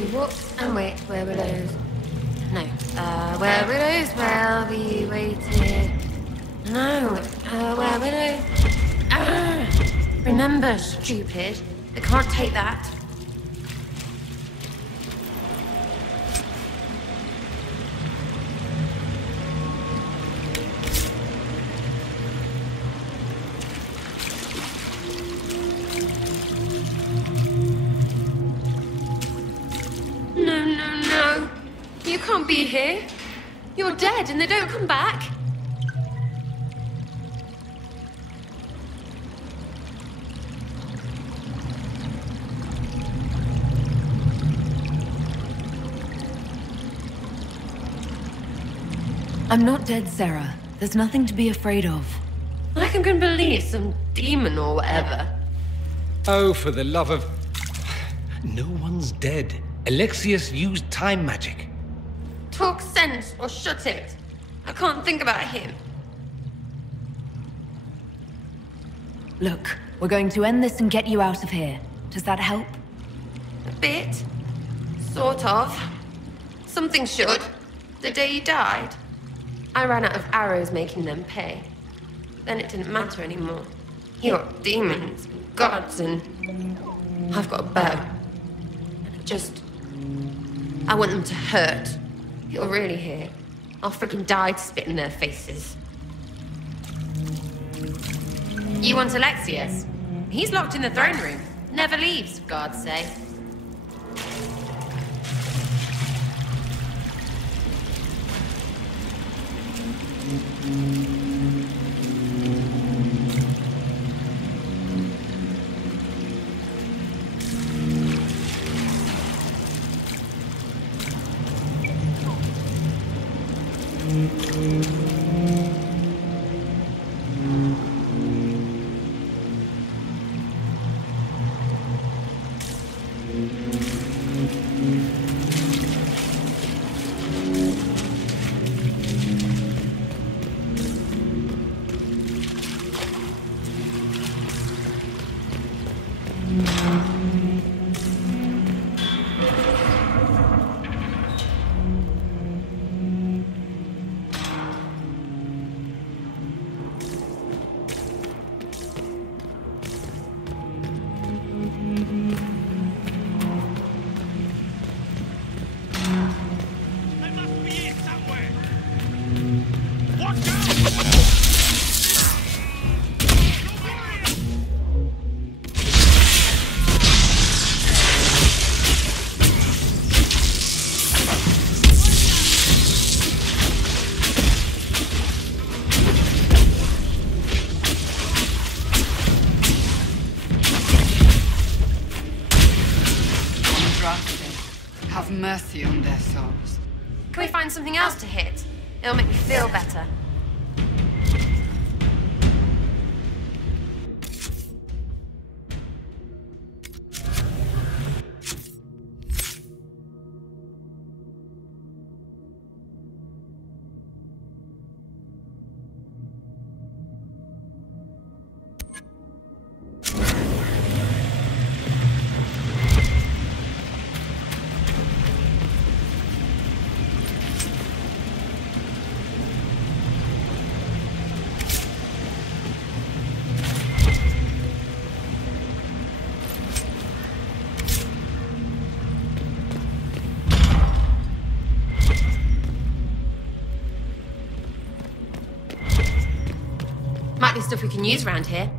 We walk and wait where widows. No, where widows will be waited. No, where widows. Remember, stupid. I can't take that. No. You can't be here. You're dead and they don't come back. I'm not dead, Sarah. There's nothing to be afraid of. Like I'm gonna believe some demon or whatever. Oh, for the love of... No one's dead. Alexius used time magic. Talk sense or shut it. I can't think about him. Look, we're going to end this and get you out of here. Does that help? A bit. Sort of. Something should. The day you died. I ran out of arrows making them pay. Then it didn't matter anymore. You got demons, gods, and... I've got a bow. I want them to hurt. If you're really here, I'll freaking die to spit in their faces. You want Alexius? He's locked in the throne room. Never leaves, guards say. Have mercy on their souls. Can we find something else to hit? It'll make me feel better. Might be stuff we can use around here.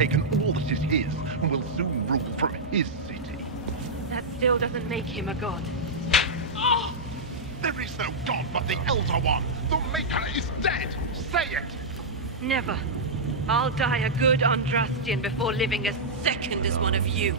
taken all that is his and will soon rule from his city. That still doesn't make him a god. Ah! There is no god but the Elder One! The Maker is dead! Say it! Never. I'll die a good Andrastian before living a second as one of you.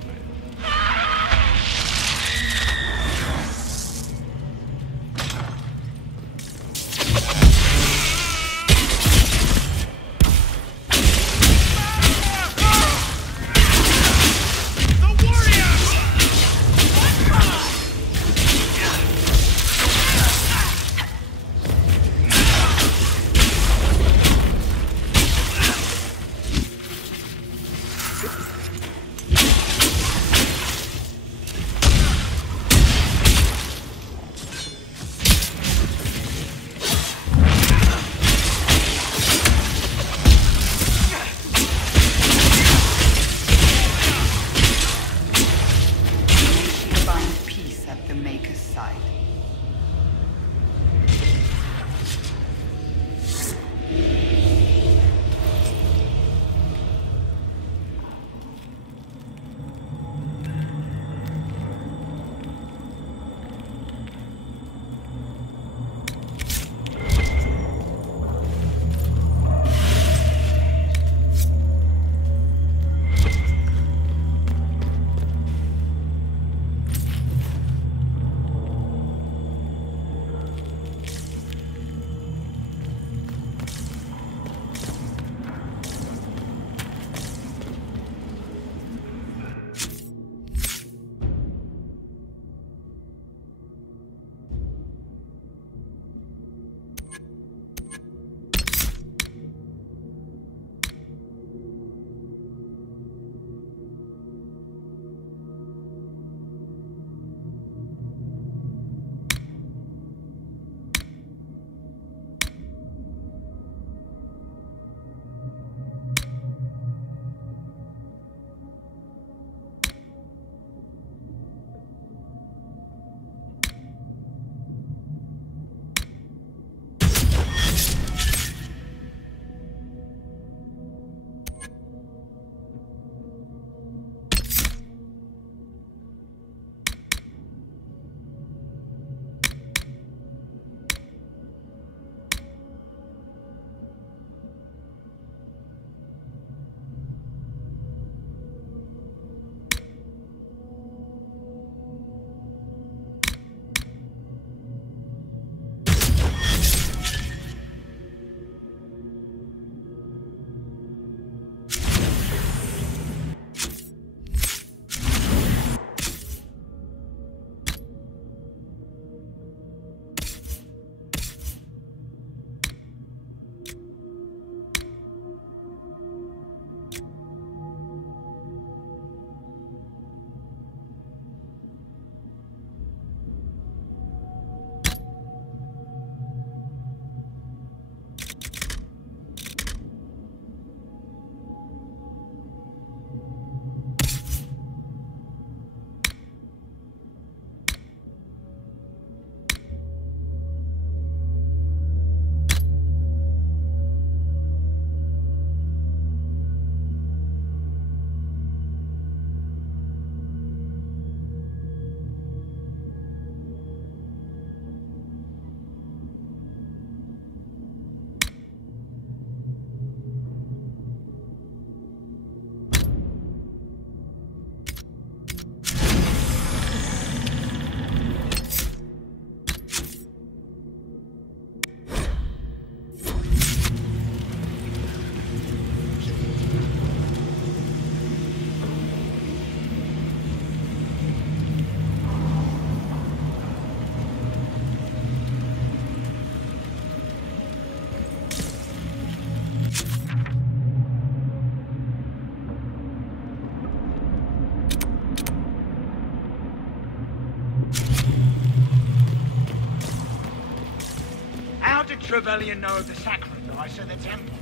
Trevelyan know of the sacrifice at the temple?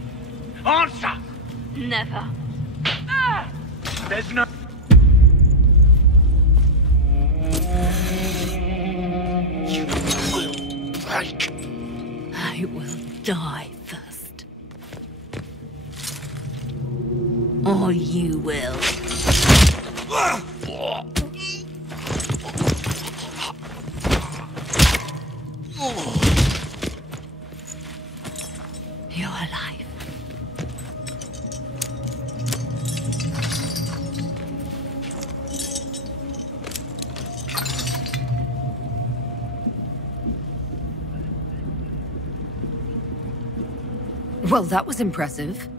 Answer! Never. There's no... You will break. I will die first. Or you. you will. You're alive. Well, that was impressive.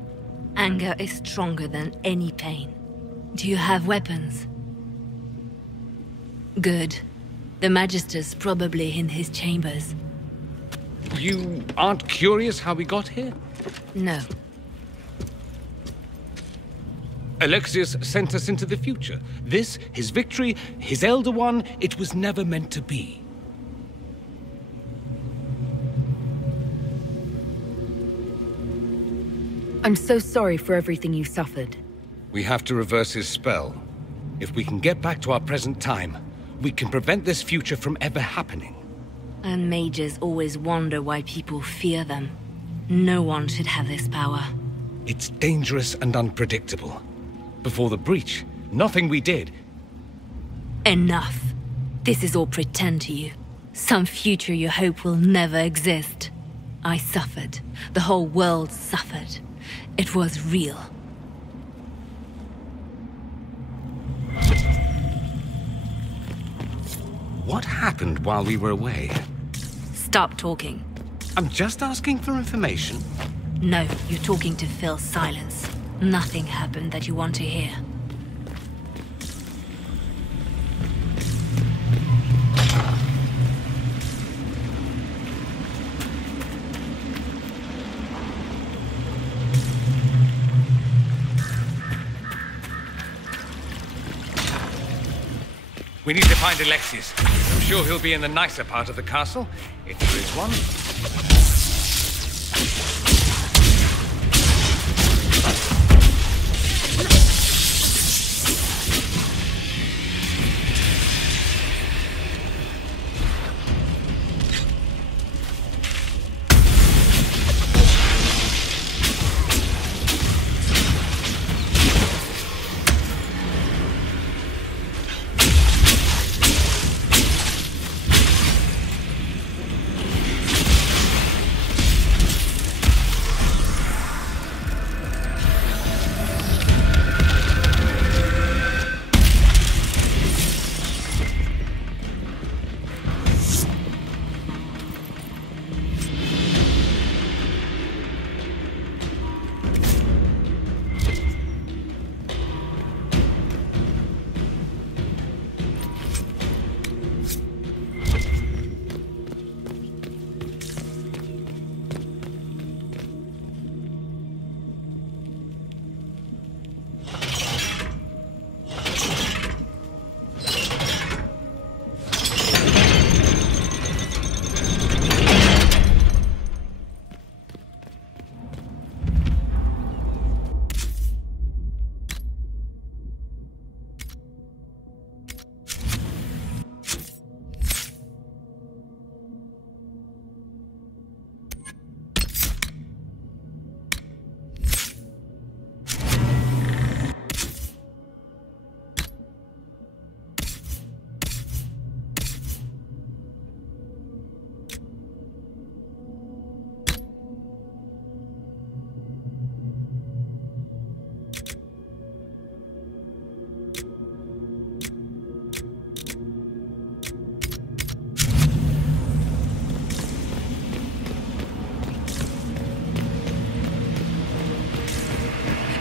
Anger is stronger than any pain. Do you have weapons? Good. The Magister's probably in his chambers. You aren't curious how we got here? No. Alexius sent us into the future. This, his victory, his Elder One, it was never meant to be. I'm so sorry for everything you suffered. We have to reverse his spell. If we can get back to our present time, we can prevent this future from ever happening. And mages always wonder why people fear them. No one should have this power. It's dangerous and unpredictable. Before the breach, nothing we did. Enough. This is all pretend to you. Some future you hope will never exist. I suffered. The whole world suffered. It was real. What happened while we were away? Stop talking. I'm just asking for information. No, you're talking to fill silence. Nothing happened that you want to hear. We need to find Alexius. I'm sure he'll be in the nicer part of the castle, if there is one.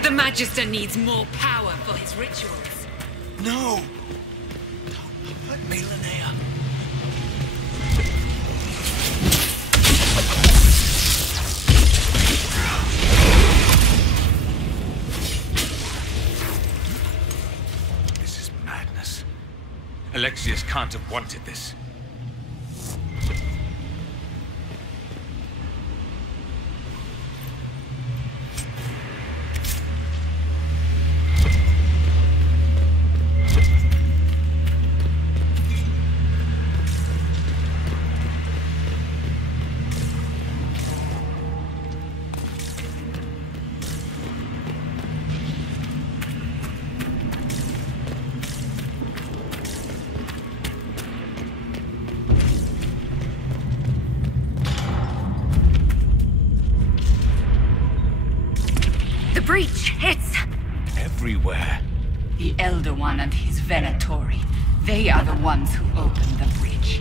The Magister needs more power for his rituals. No! Don't hurt me, Linnea. This is madness. Alexius can't have wanted this. breach, it's... Everywhere. The Elder One and his Venatori. They are the ones who opened the breach.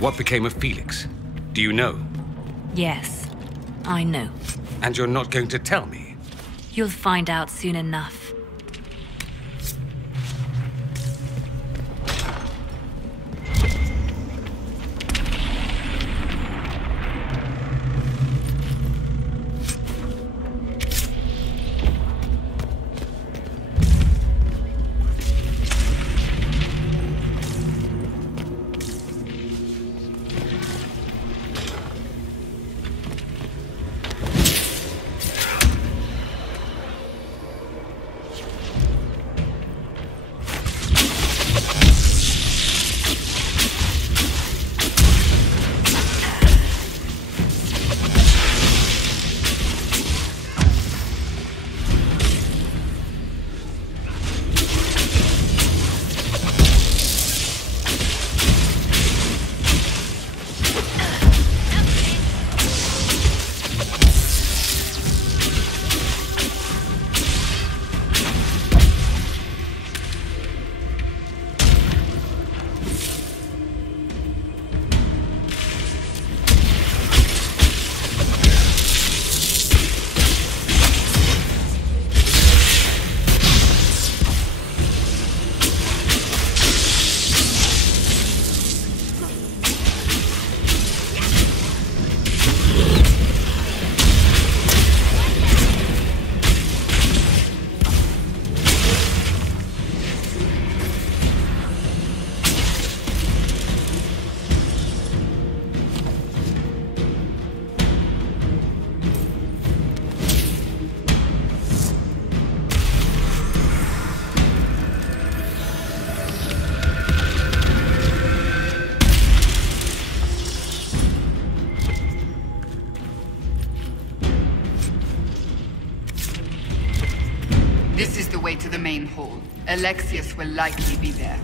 What became of Felix? Do you know? Yes, I know. And you're not going to tell me? You'll find out soon enough. This is the way to the main hall. Alexius will likely be there.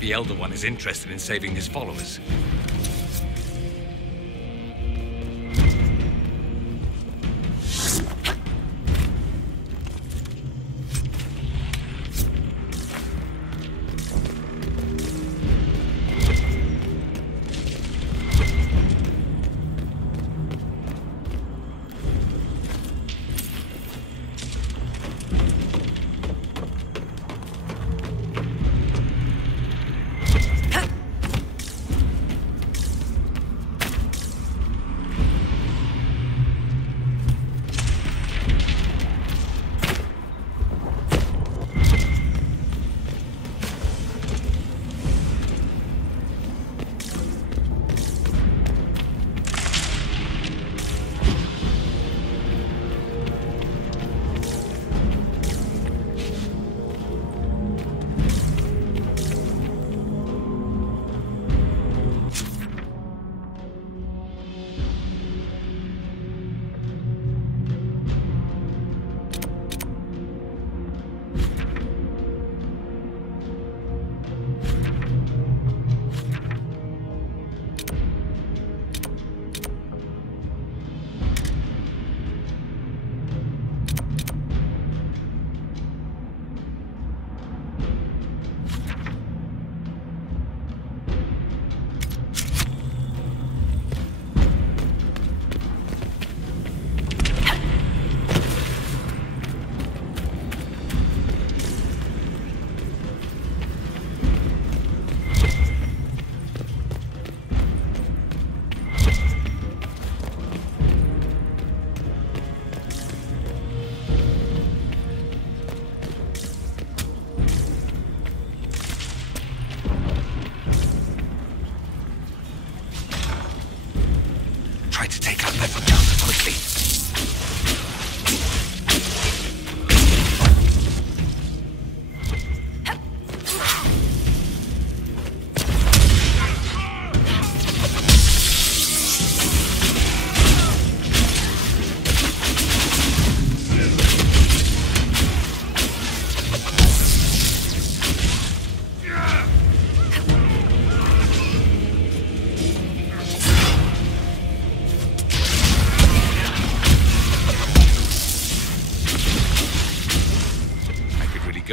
The Elder One is interested in saving his followers.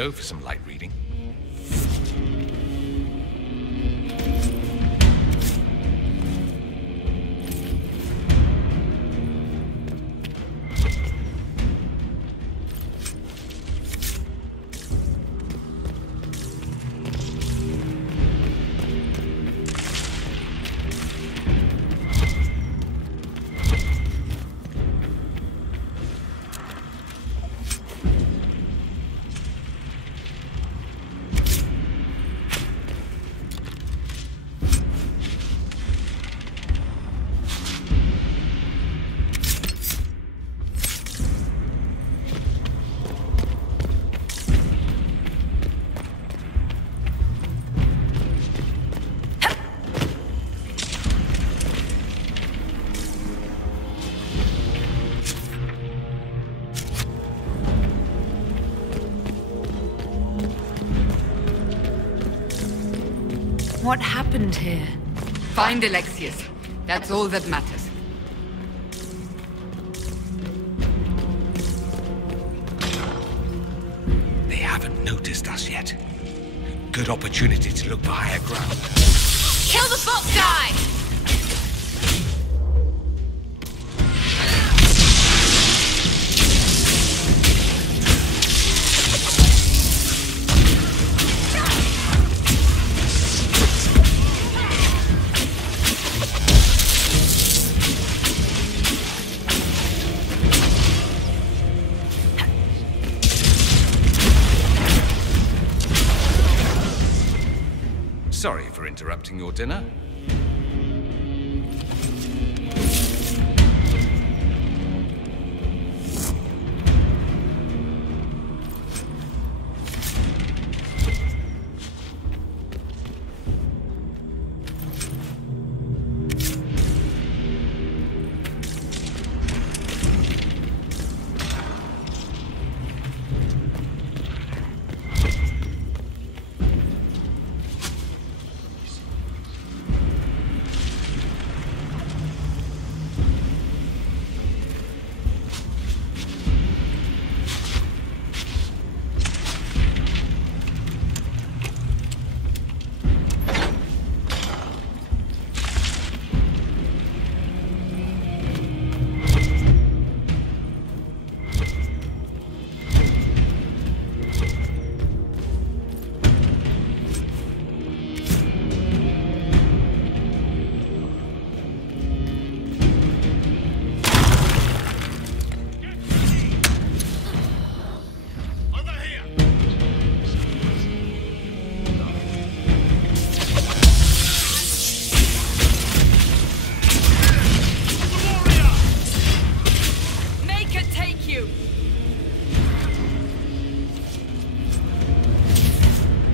go for some light reading. What happened here? Find Alexius. That's all that matters. They haven't noticed us yet. Good opportunity to look for higher ground. Kill the book guy! Sorry for interrupting your dinner.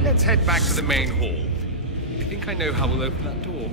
Let's head back to the main hall. I think I know how we'll open that door.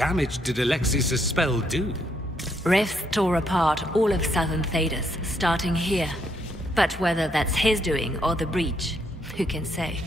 damage did Alexius' spell do? Rifts tore apart all of southern Thedas, starting here. But whether that's his doing or the breach, who can say?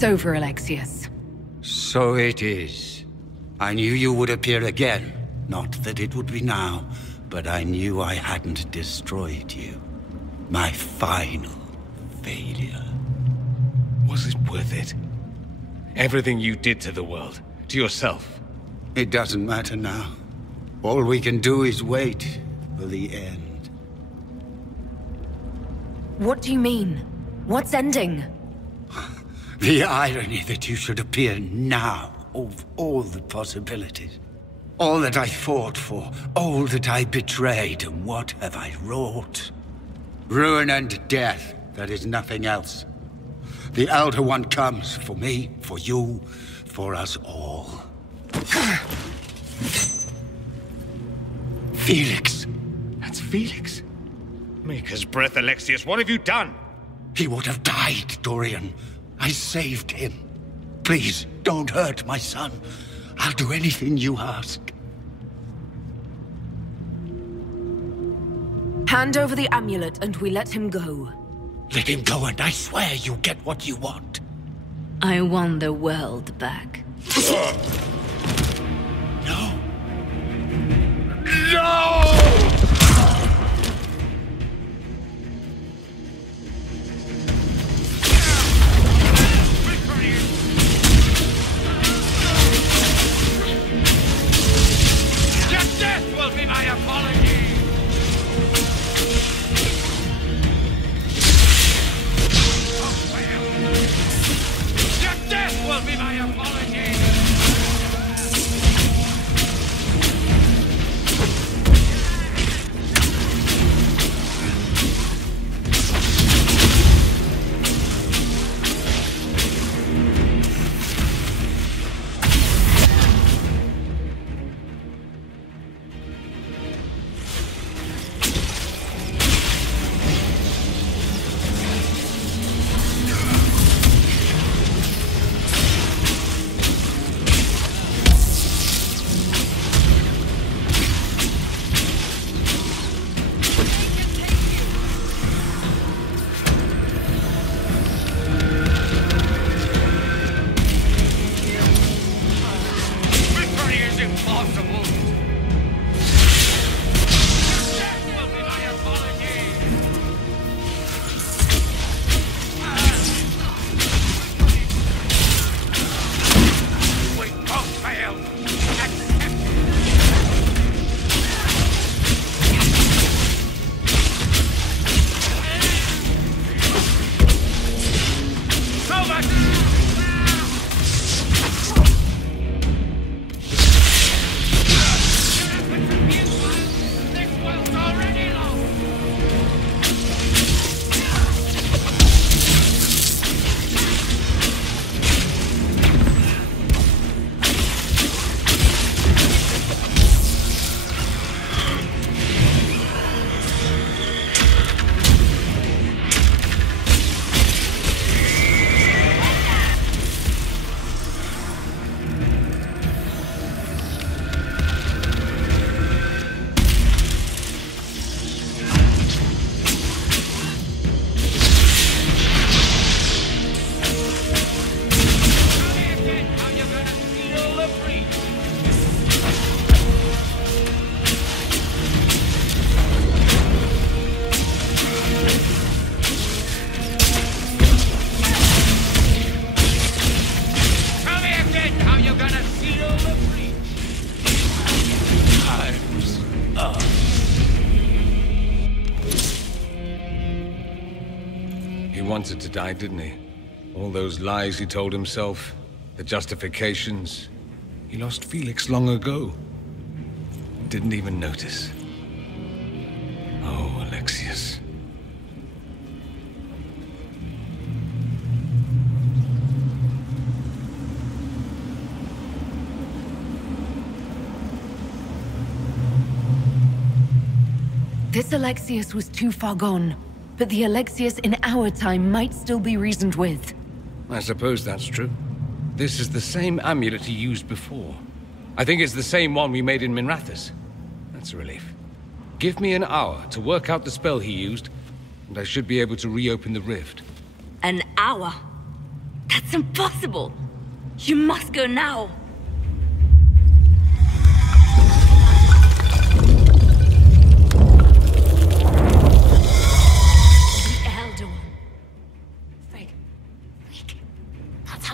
It's over, Alexius. So it is. I knew you would appear again. Not that it would be now, but I knew I hadn't destroyed you. My final failure. Was it worth it? Everything you did to the world, to yourself. It doesn't matter now. All we can do is wait for the end. What do you mean? What's ending? The irony that you should appear now, of all the possibilities. All that I fought for, all that I betrayed, and what have I wrought? Ruin and death, that is nothing else. The Elder One comes for me, for you, for us all. Felix. That's Felix. Maker's breath, Alexius, what have you done? He would have died, Dorian. I saved him. Please, don't hurt my son. I'll do anything you ask. Hand over the amulet and we let him go. Let him go and I swear you'll get what you want. I want the world back. No. No! wanted to die, didn't he? All those lies he told himself, the justifications. He lost Felix long ago. Didn't even notice. Oh, Alexius. This Alexius was too far gone, but the Alexius in our time might still be reasoned with. I suppose that's true. This is the same amulet he used before. I think it's the same one we made in Minrathous. That's a relief. Give me an hour to work out the spell he used, and I should be able to reopen the rift. An hour? That's impossible! You must go now!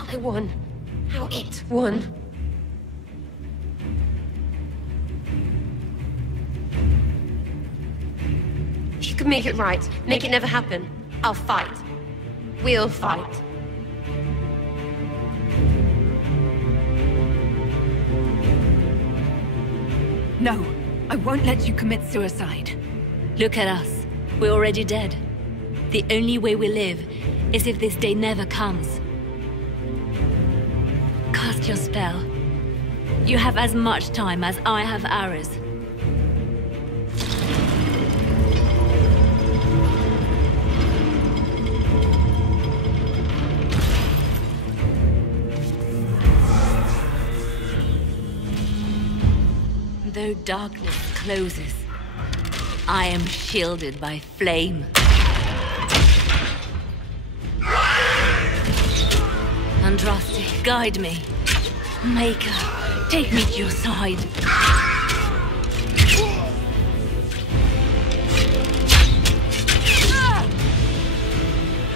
I won. How it won. If you can make it right, make it never happen, I'll fight. We'll fight. No, I won't let you commit suicide. Look at us. We're already dead. The only way we live is if this day never comes. Cast your spell. You have as much time as I have arrows. Though darkness closes, I am shielded by flame. Andraste, guide me. Maker, take me to your side.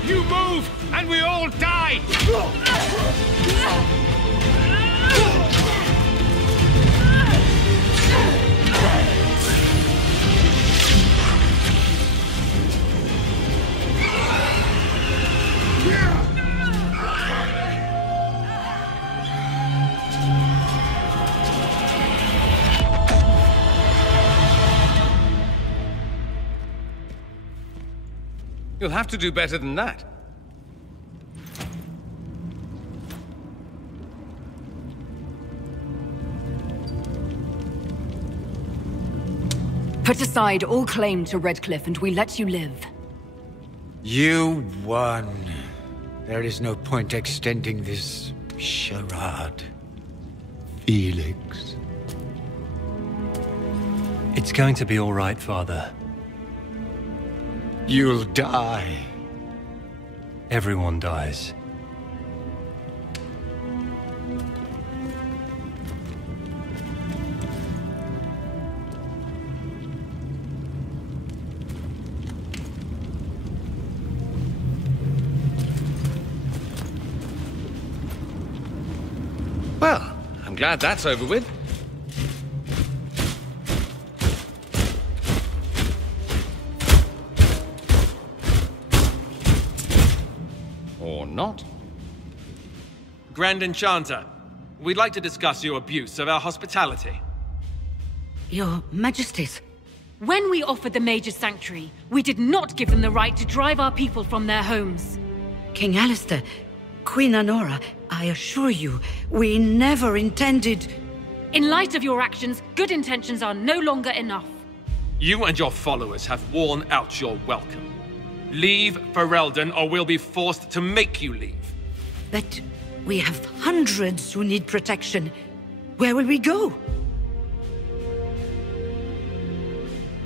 You move, and we all die! You'll have to do better than that. Put aside all claim to Redcliffe and we let you live. You won. There is no point extending this charade. Felix. It's going to be all right, Father. You'll die. Everyone dies. Well, I'm glad that's over with. Or not. Grand Enchanter, we'd like to discuss your abuse of our hospitality. Your Majesties. When we offered the Mage's Sanctuary, we did not give them the right to drive our people from their homes. King Alistair, Queen Anora, I assure you, we never intended... In light of your actions, good intentions are no longer enough. You and your followers have worn out your welcome. Leave Ferelden, or we'll be forced to make you leave. But we have hundreds who need protection. Where will we go?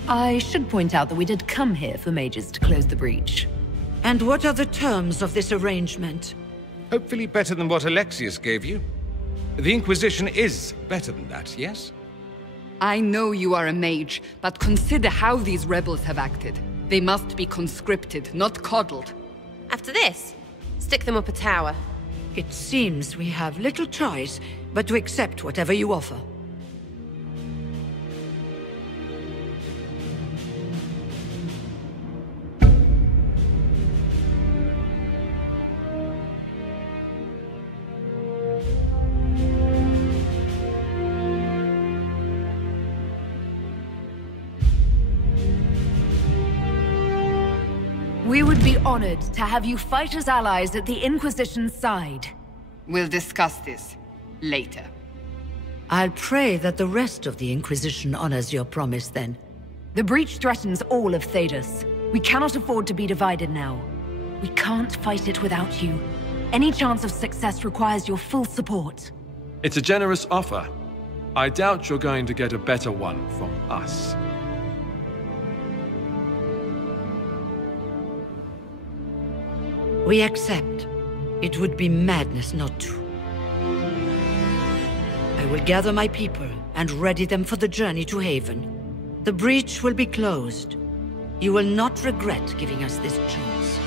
I should point out that we did come here for mages to close the breach. And what are the terms of this arrangement? Hopefully better than what Alexius gave you. The Inquisition is better than that, yes? I know you are a mage, but consider how these rebels have acted. They must be conscripted, not coddled. After this, stick them up a tower. It seems we have little choice but to accept whatever you offer. honored to have you fight as allies at the Inquisition's side. We'll discuss this later. I'll pray that the rest of the Inquisition honors your promise then. The breach threatens all of Thedas. We cannot afford to be divided now. We can't fight it without you. Any chance of success requires your full support. It's a generous offer. I doubt you're going to get a better one from us. We accept. It would be madness not to. I will gather my people and ready them for the journey to Haven. The breach will be closed. You will not regret giving us this chance.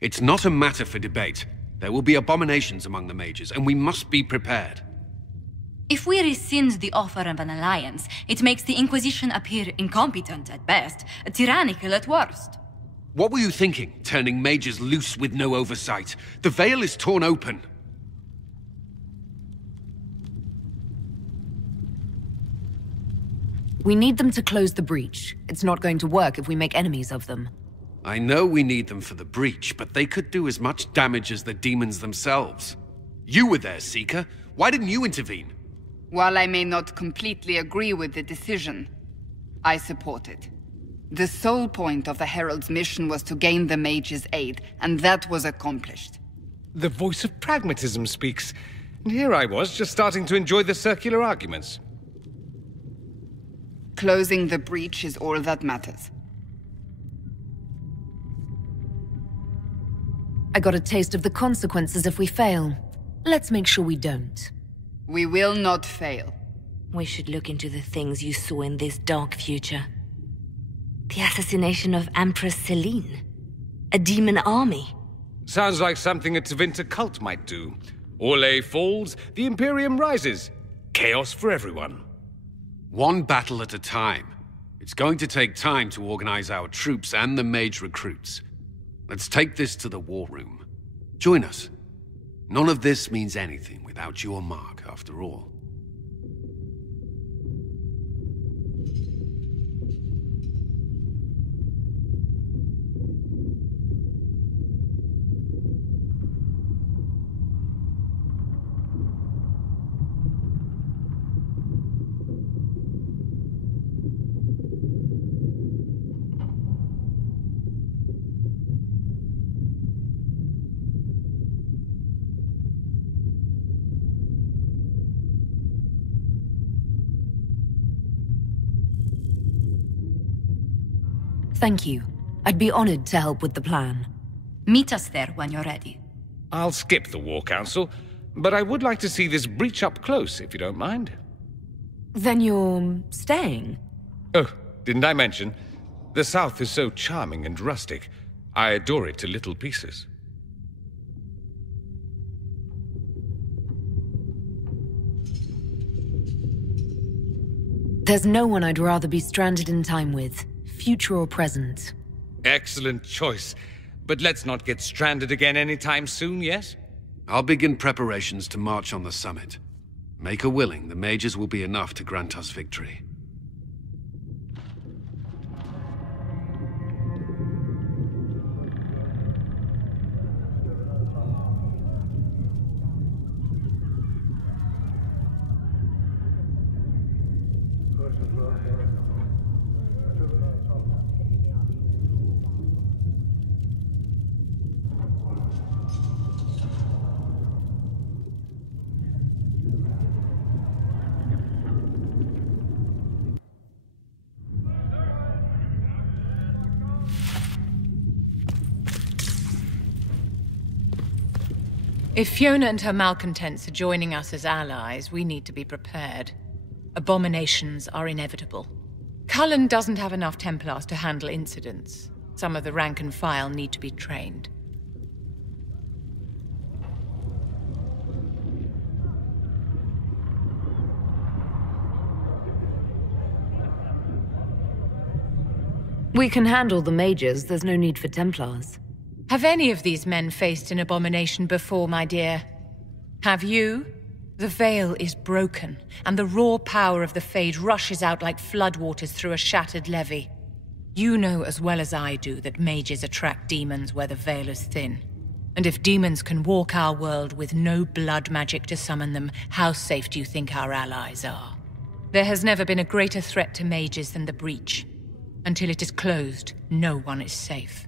It's not a matter for debate. There will be abominations among the mages, and we must be prepared. If we rescind the offer of an alliance, it makes the Inquisition appear incompetent at best, tyrannical at worst. What were you thinking, turning mages loose with no oversight? The veil is torn open. We need them to close the breach. It's not going to work if we make enemies of them. I know we need them for the breach, but they could do as much damage as the demons themselves. You were there, Seeker. Why didn't you intervene? While I may not completely agree with the decision, I support it. The sole point of the Herald's mission was to gain the mage's aid, and that was accomplished. The voice of pragmatism speaks. And here I was, just starting to enjoy the circular arguments. Closing the breach is all that matters. I got a taste of the consequences if we fail. Let's make sure we don't. We will not fail. We should look into the things you saw in this dark future. The assassination of Empress Selene. A demon army. Sounds like something a Tevinter cult might do. Orlais falls, the Imperium rises. Chaos for everyone. One battle at a time. It's going to take time to organize our troops and the mage recruits. Let's take this to the war room. Join us. None of this means anything without your mark, after all. Thank you. I'd be honored to help with the plan. Meet us there when you're ready. I'll skip the War Council, but I would like to see this breach up close, if you don't mind. Then you're staying? Oh, didn't I mention? The South is so charming and rustic. I adore it to little pieces. There's no one I'd rather be stranded in time with, future or present. Excellent choice. But let's not get stranded again anytime soon, yes? I'll begin preparations to march on the summit. Make her willing, the mages will be enough to grant us victory. If Fiona and her malcontents are joining us as allies, we need to be prepared. Abominations are inevitable. Cullen doesn't have enough Templars to handle incidents. Some of the rank and file need to be trained. We can handle the mages, there's no need for Templars. Have any of these men faced an abomination before, my dear? Have you? The veil is broken, and the raw power of the Fade rushes out like floodwaters through a shattered levee. You know as well as I do that mages attract demons where the veil is thin. And if demons can walk our world with no blood magic to summon them, how safe do you think our allies are? There has never been a greater threat to mages than the Breach. Until it is closed, no one is safe.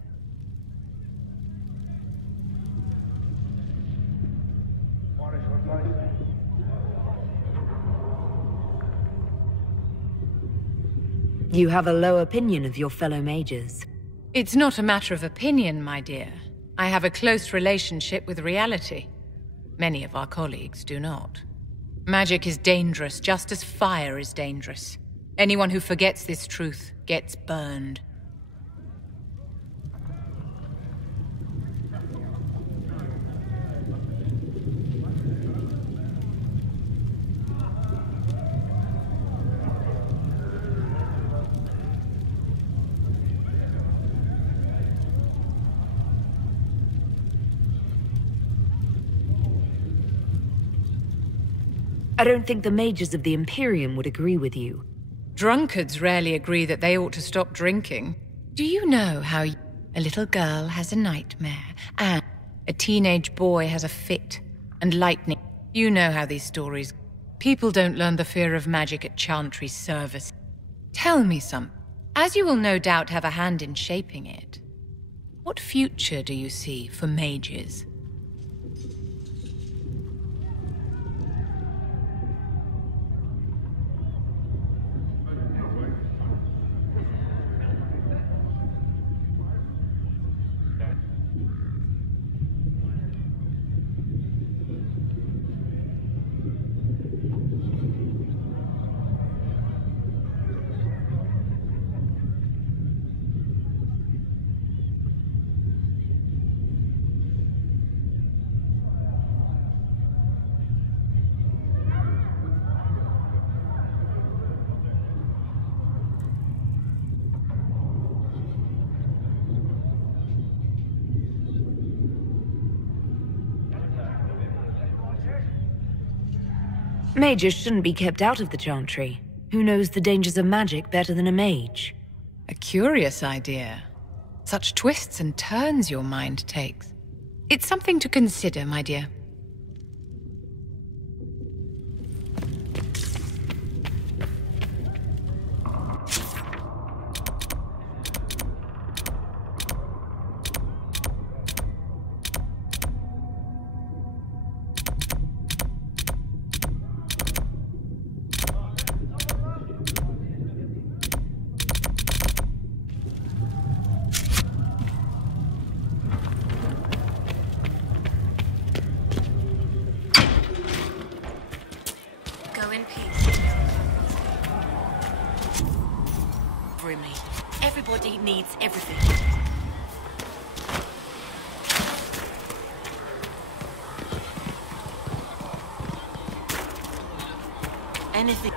You have a low opinion of your fellow mages. It's not a matter of opinion, my dear. I have a close relationship with reality. Many of our colleagues do not. Magic is dangerous, just as fire is dangerous. Anyone who forgets this truth gets burned. I don't think the mages of the Imperium would agree with you. Drunkards rarely agree that they ought to stop drinking. Do you know how a little girl has a nightmare, and a teenage boy has a fit, and lightning? You know how these stories... People don't learn the fear of magic at Chantry's service. Tell me something. As you will no doubt have a hand in shaping it, what future do you see for mages? Mages shouldn't be kept out of the Chantry. Who knows the dangers of magic better than a mage? A curious idea. Such twists and turns your mind takes. It's something to consider, my dear. Everybody needs everything. Anything.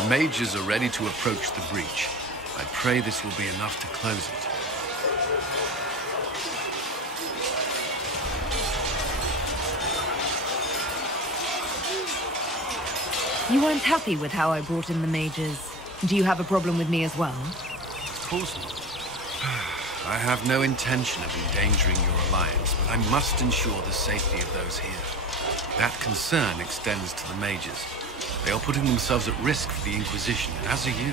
The mages are ready to approach the breach. I pray this will be enough to close it. You weren't happy with how I brought in the mages. Do you have a problem with me as well? Of course not. I have no intention of endangering your alliance, but I must ensure the safety of those here. That concern extends to the mages. They are putting themselves at risk for the Inquisition, as are you.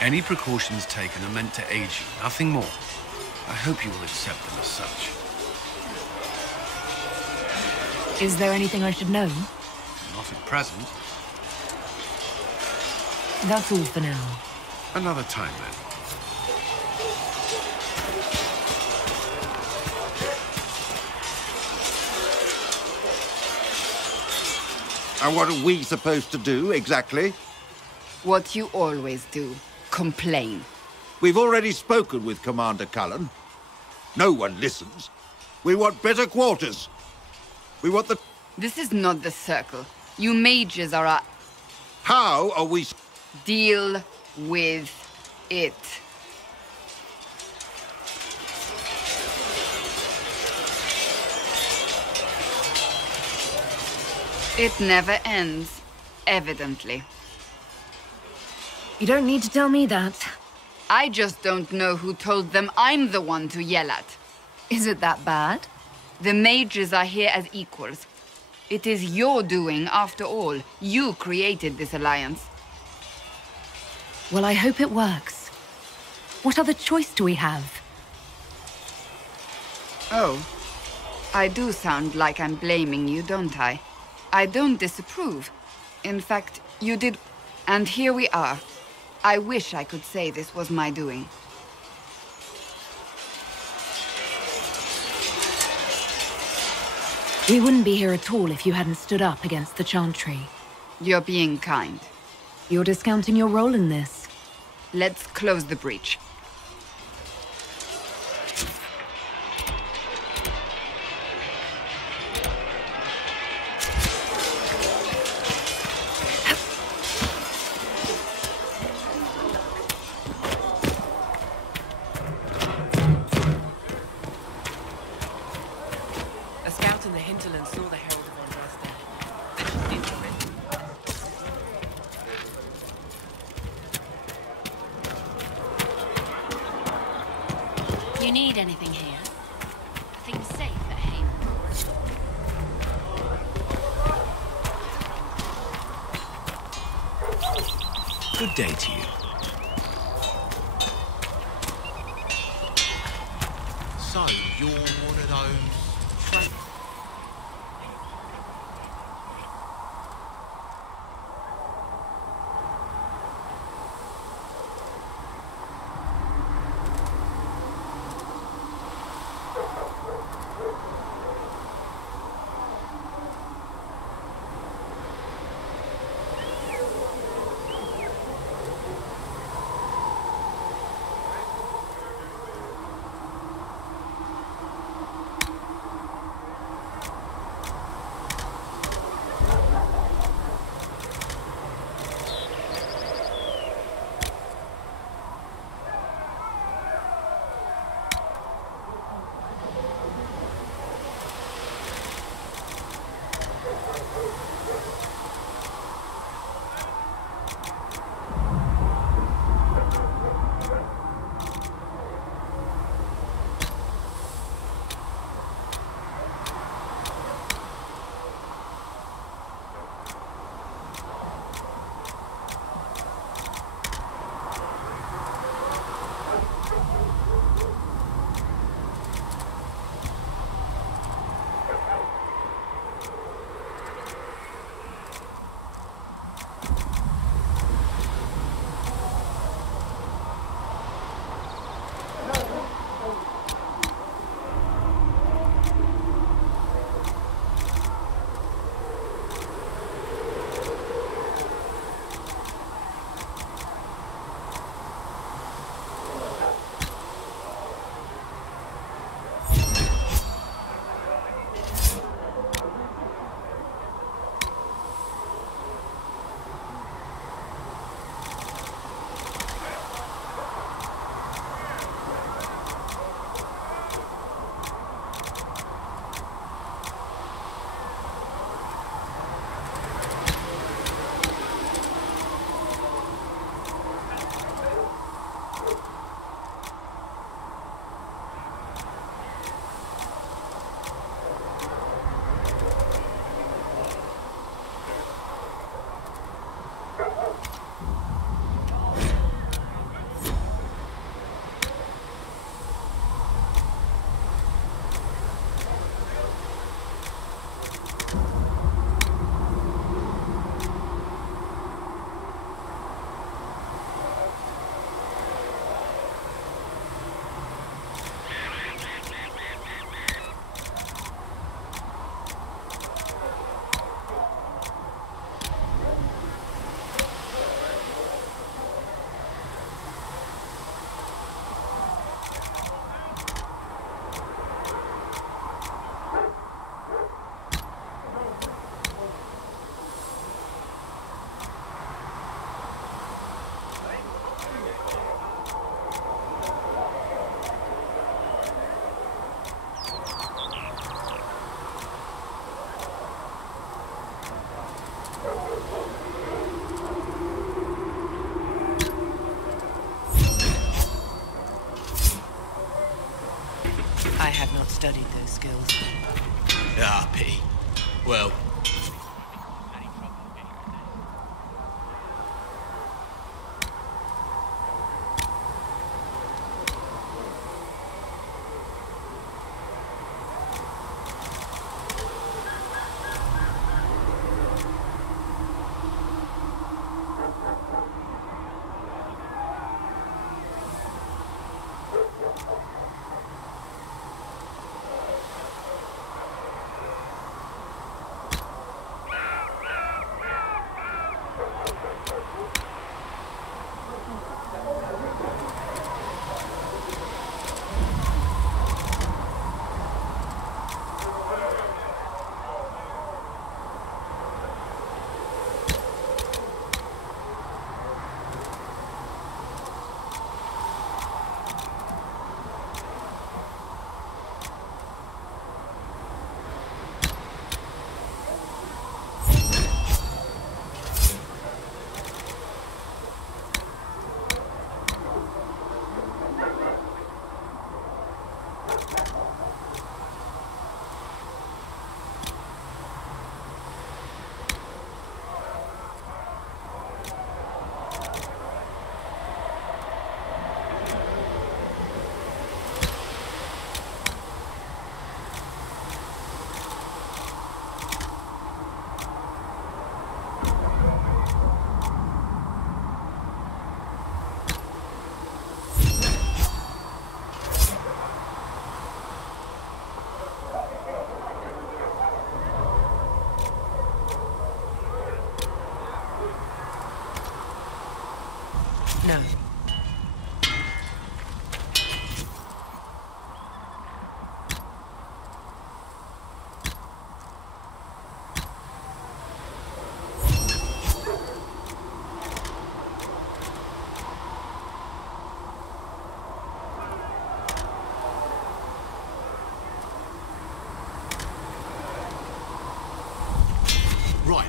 Any precautions taken are meant to aid you, nothing more. I hope you will accept them as such. Is there anything I should know? Not at present. That's all for now. Another time, then. And what are we supposed to do, exactly? What you always do. Complain. We've already spoken with Commander Cullen. No one listens. We want better quarters. We want the... This is not the Circle. You mages are a... How are we... Deal with it. It never ends, evidently. You don't need to tell me that. I just don't know who told them I'm the one to yell at. Is it that bad? The mages are here as equals. It is your doing, after all. You created this alliance. Well, I hope it works. What other choice do we have? Oh. I do sound like I'm blaming you, don't I? I don't disapprove. In fact, you did... And here we are. I wish I could say this was my doing. We wouldn't be here at all if you hadn't stood up against the Chantry. You're being kind. You're discounting your role in this. Let's close the breach. You need anything here? Things safe at Haven? Good day to you. So, you're one of those... studied those skills. Ah, pity. Well, No. right.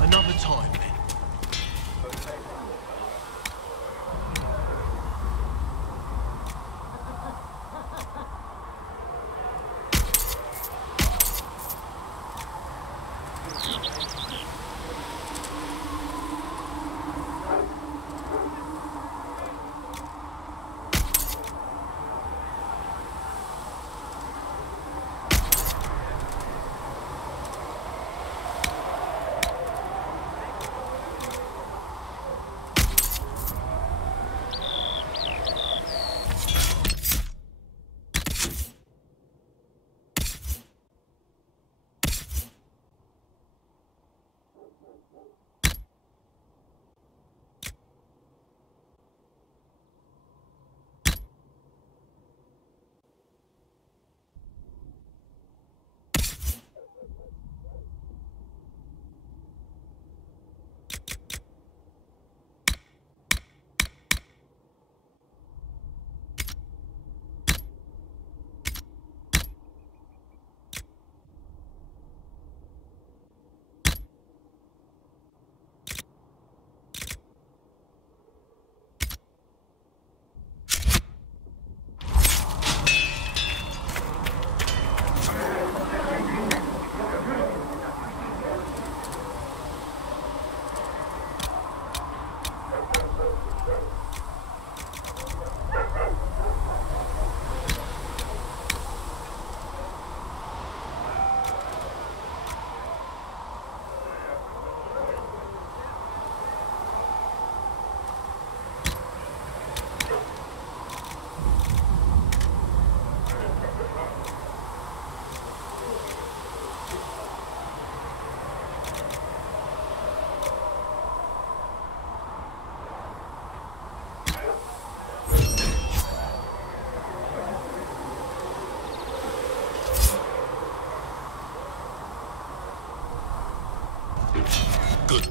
Another time, then. Good.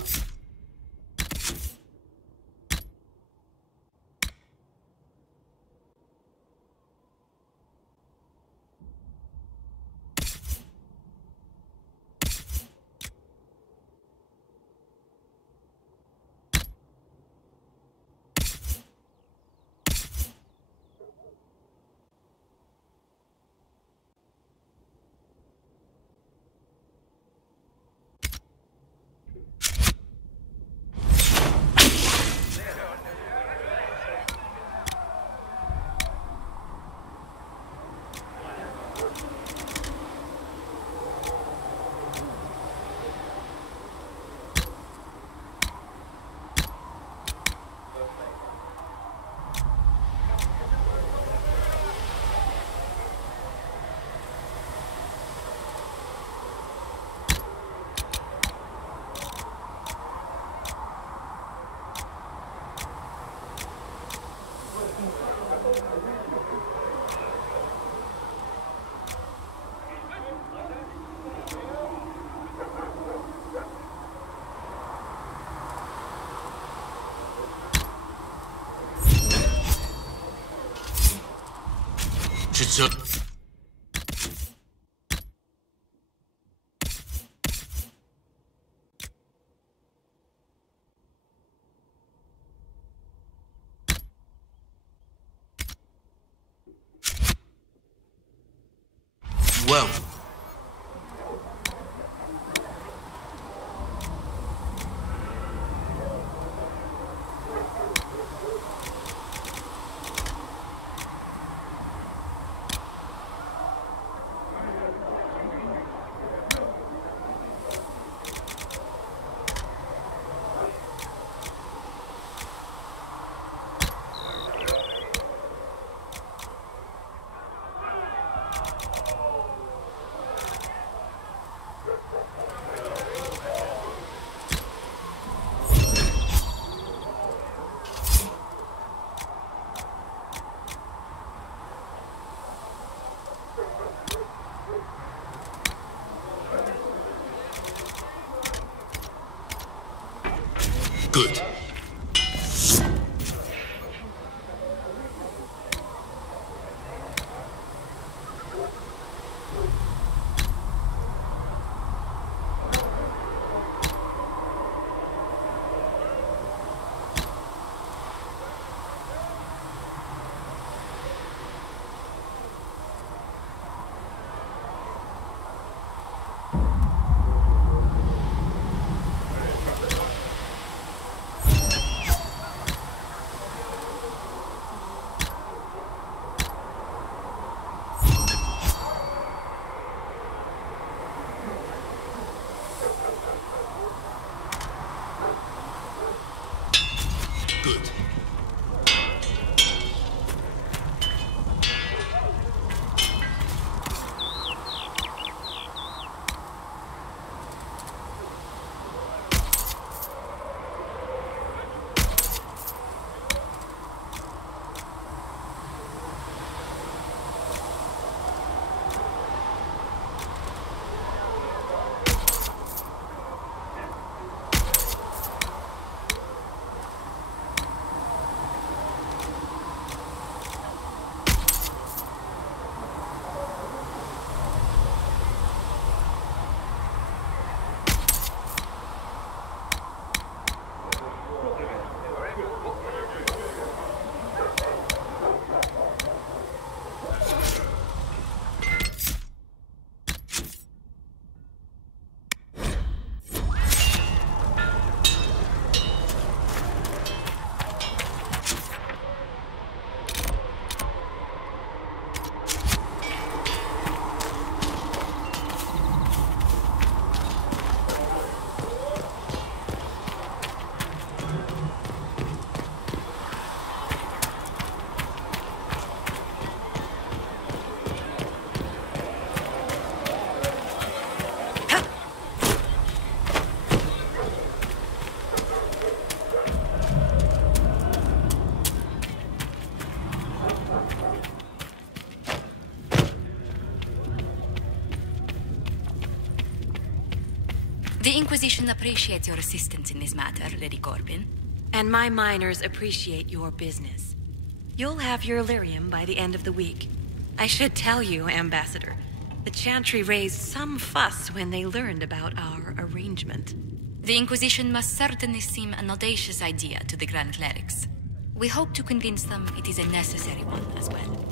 Well. Good. Good. The Inquisition appreciates your assistance in this matter, Lady Corbin. And my miners appreciate your business. You'll have your lyrium by the end of the week. I should tell you, Ambassador, the Chantry raised some fuss when they learned about our arrangement. The Inquisition must certainly seem an audacious idea to the Grand Clerics. We hope to convince them it is a necessary one as well.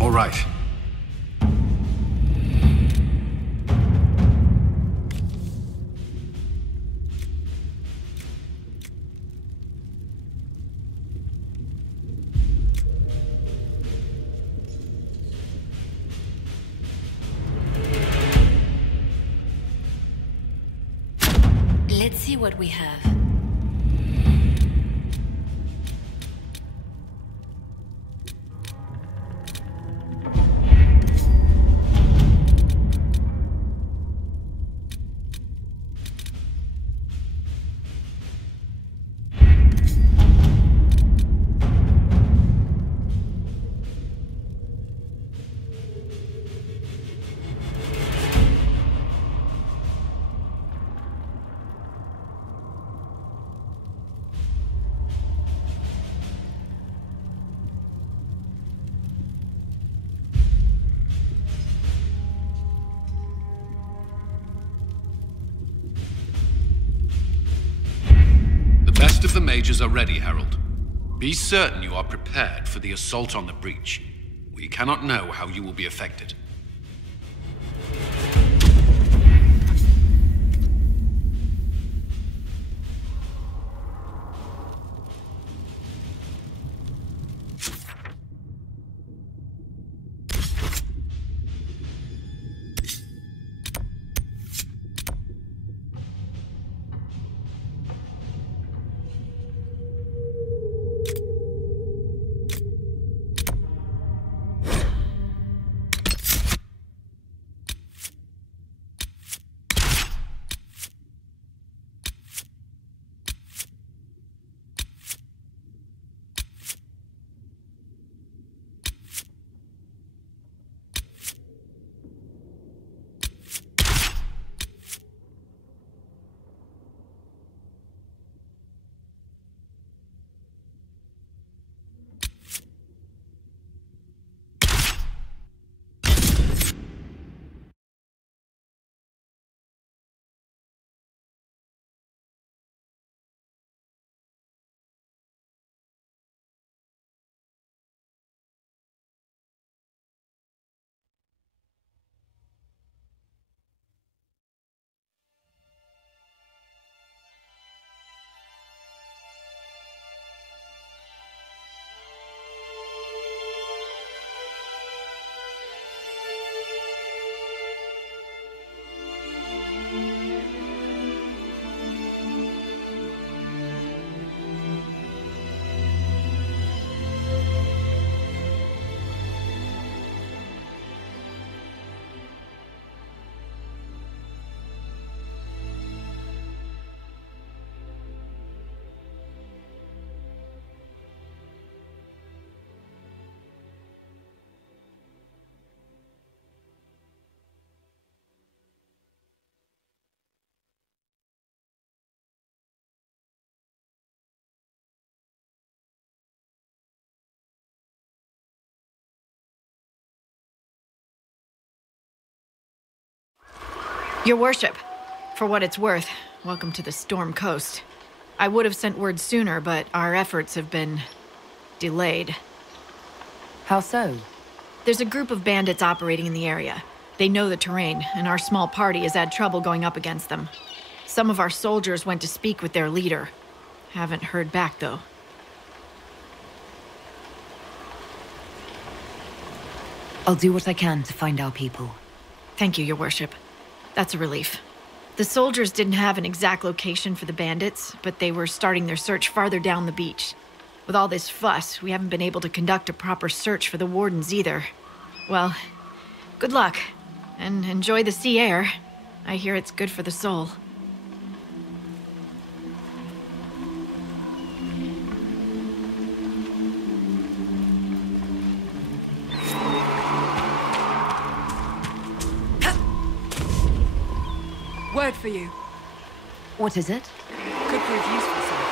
All right. Let's see what we have. The best of the mages are ready, Herald. Be certain you are prepared for the assault on the breach. We cannot know how you will be affected. Your worship, for what it's worth, welcome to the Storm Coast. I would have sent word sooner, but our efforts have been delayed. How so? There's a group of bandits operating in the area. They know the terrain, and our small party has had trouble going up against them. Some of our soldiers went to speak with their leader. Haven't heard back, though. I'll do what I can to find our people. Thank you, Your Worship. That's a relief. The soldiers didn't have an exact location for the bandits, but they were starting their search farther down the beach. With all this fuss, we haven't been able to conduct a proper search for the wardens either. Well, good luck, and enjoy the sea air. I hear it's good for the soul. Word for you. What is it? Could prove useful, sir.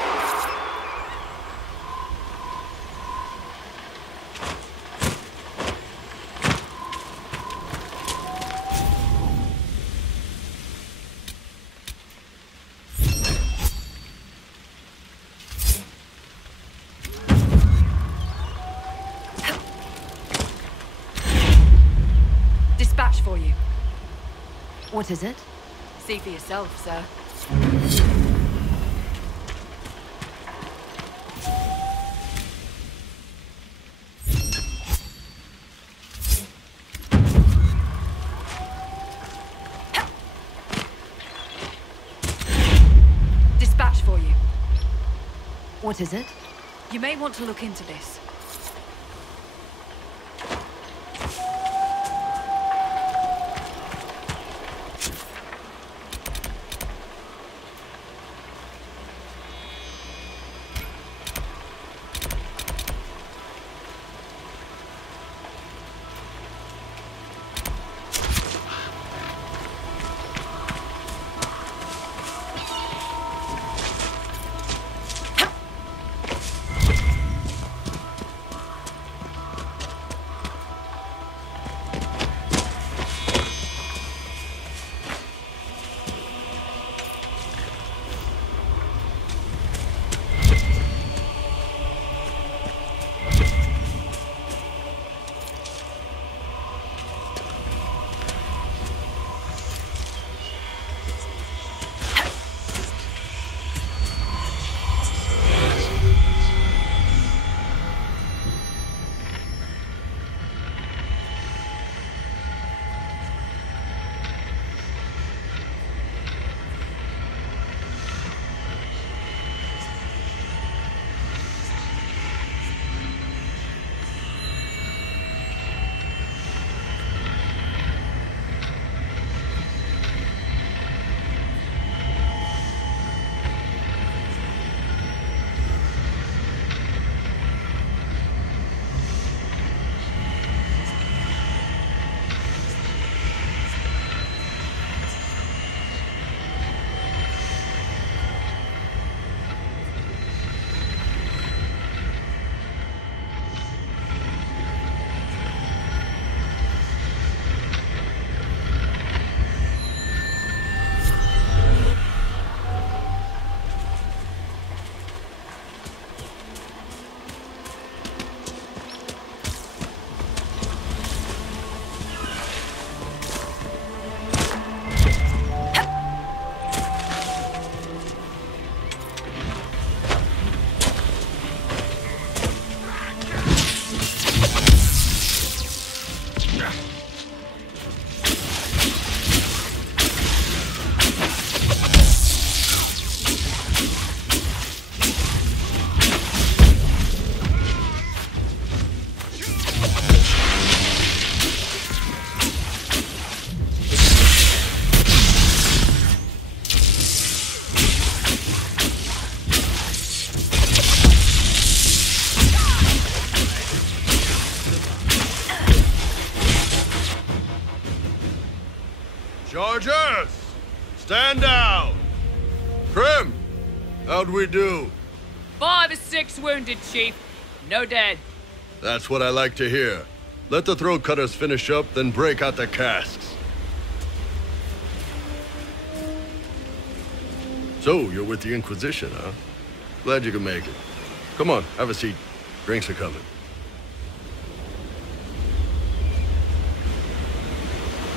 What is it? See for yourself, sir. Dispatch for you. What is it? You may want to look into this. Chargers! Stand down! Krim! How'd we do? 5 or 6 wounded, Chief. No dead. That's what I like to hear. Let the throat cutters finish up, then break out the casks. So, you're with the Inquisition, huh? Glad you could make it. Come on, have a seat. Drinks are coming.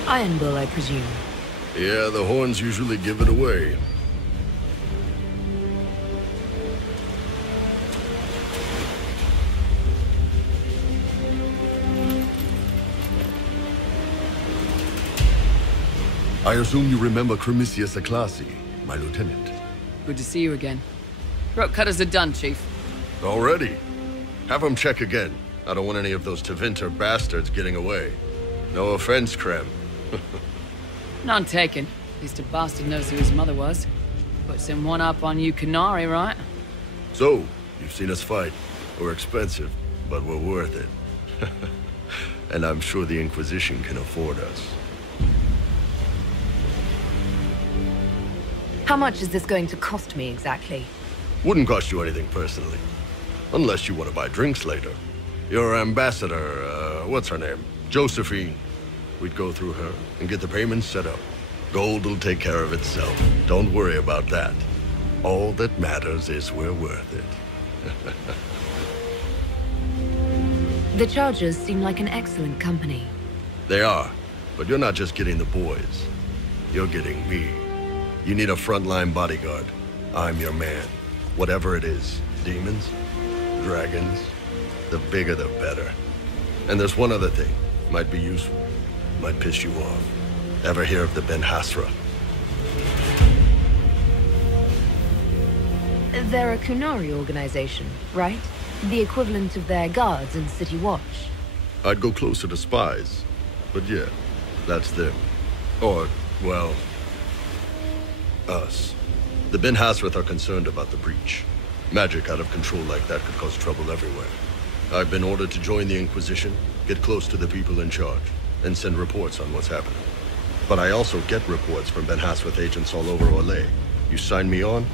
Iron Bull, I presume. Yeah, the horns usually give it away. I assume you remember Cremisius Aclassi, my lieutenant. Good to see you again. Throat cutters are done, Chief. Already? Have them check again. I don't want any of those Tevinter bastards getting away. No offense, Krem. None taken. At least a bastard knows who his mother was. Puts him one up on you Canary, right? So, you've seen us fight. We're expensive, but we're worth it. And I'm sure the Inquisition can afford us. How much is this going to cost me exactly? Wouldn't cost you anything personally. Unless you want to buy drinks later. Your ambassador, what's her name? Josephine. We'd go through her and get the payments set up. Gold will take care of itself. Don't worry about that. All that matters is we're worth it. The Chargers seem like an excellent company. They are, but you're not just getting the boys. You're getting me. You need a frontline bodyguard. I'm your man. Whatever it is. Demons? Dragons? The bigger the better. And there's one other thing. Might be useful. Might piss you off. Ever hear of the Ben Hasra? They're a Kunari organization, right? The equivalent of their guards in City Watch. I'd go closer to spies. But yeah, that's them. Or, well, us. The Ben Hasrath are concerned about the breach. Magic out of control like that could cause trouble everywhere. I've been ordered to join the Inquisition, get close to the people in charge, and send reports on what's happening. But I also get reports from Ben Hasrath agents all over Orlais. You sign me on,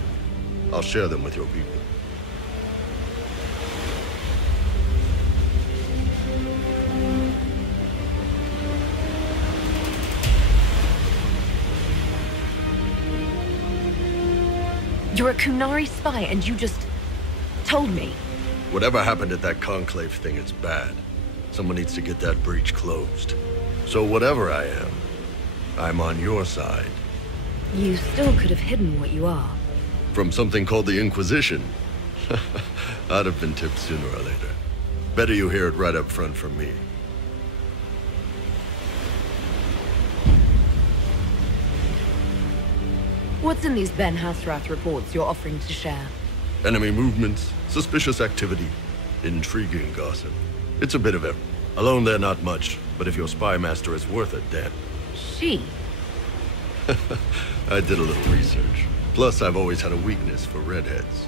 I'll share them with your people. You're a Kunari spy, and you just told me. Whatever happened at that conclave thing is bad. Someone needs to get that breach closed. So whatever I am, I'm on your side. You still could have hidden what you are. From something called the Inquisition. I'd have been tipped sooner or later. Better you hear it right up front from me. What's in these Ben Hasrath reports you're offering to share? Enemy movements, suspicious activity, intriguing gossip. It's a bit of everything. Alone they're not much, but if your spy master is worth it, then... She? I did a little research. Plus, I've always had a weakness for redheads.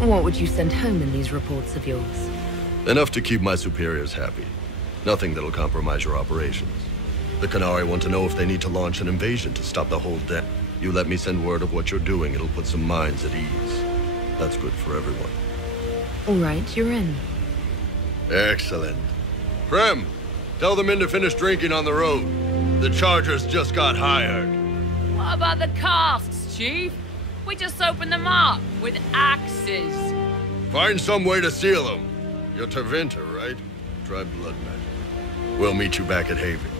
What would you send home in these reports of yours? Enough to keep my superiors happy. Nothing that'll compromise your operations. The Qunari want to know if they need to launch an invasion to stop the whole den. You let me send word of what you're doing, it'll put some minds at ease. That's good for everyone. All right, you're in. Excellent. Prem, tell the men to finish drinking on the road. The Chargers just got hired. What about the casks, Chief? We just opened them up with axes. Find some way to seal them. You're Tervinter, right? Try blood magic. We'll meet you back at Haven.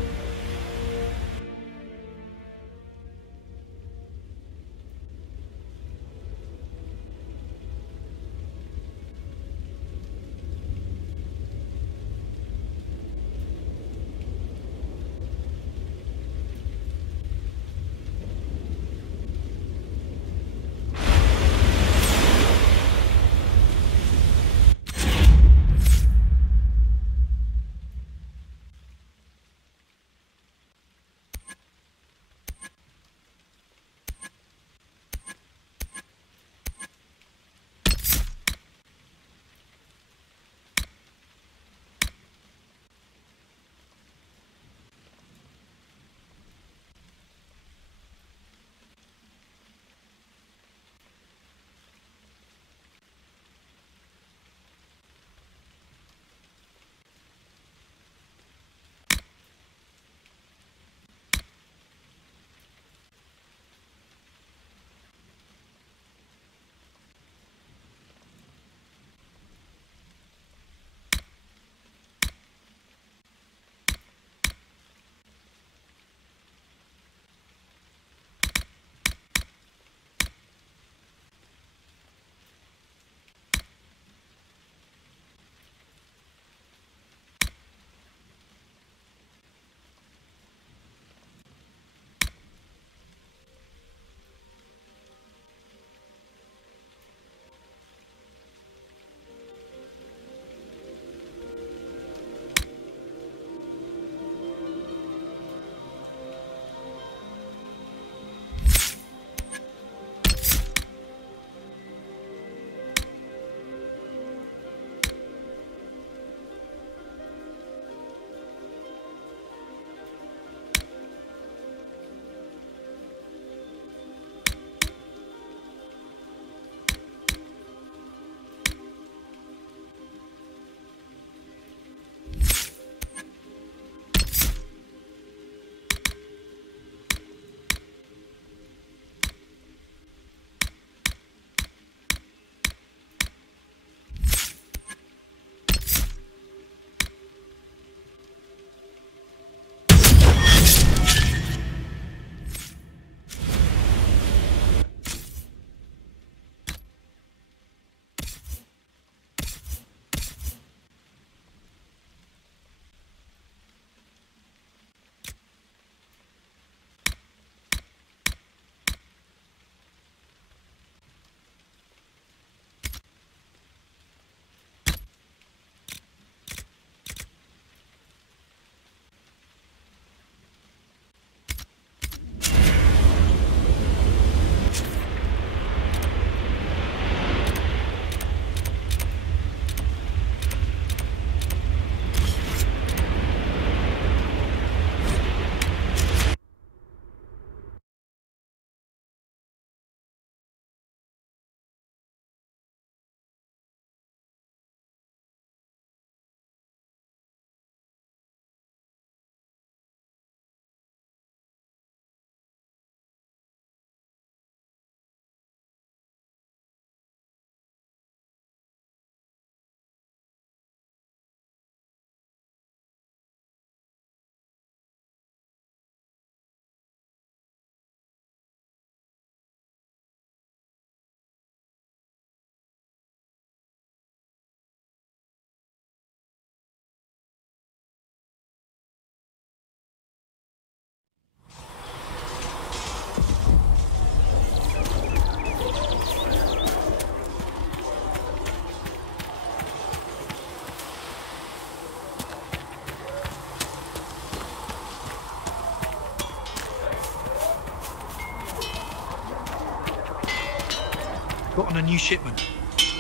Got on a new shipment.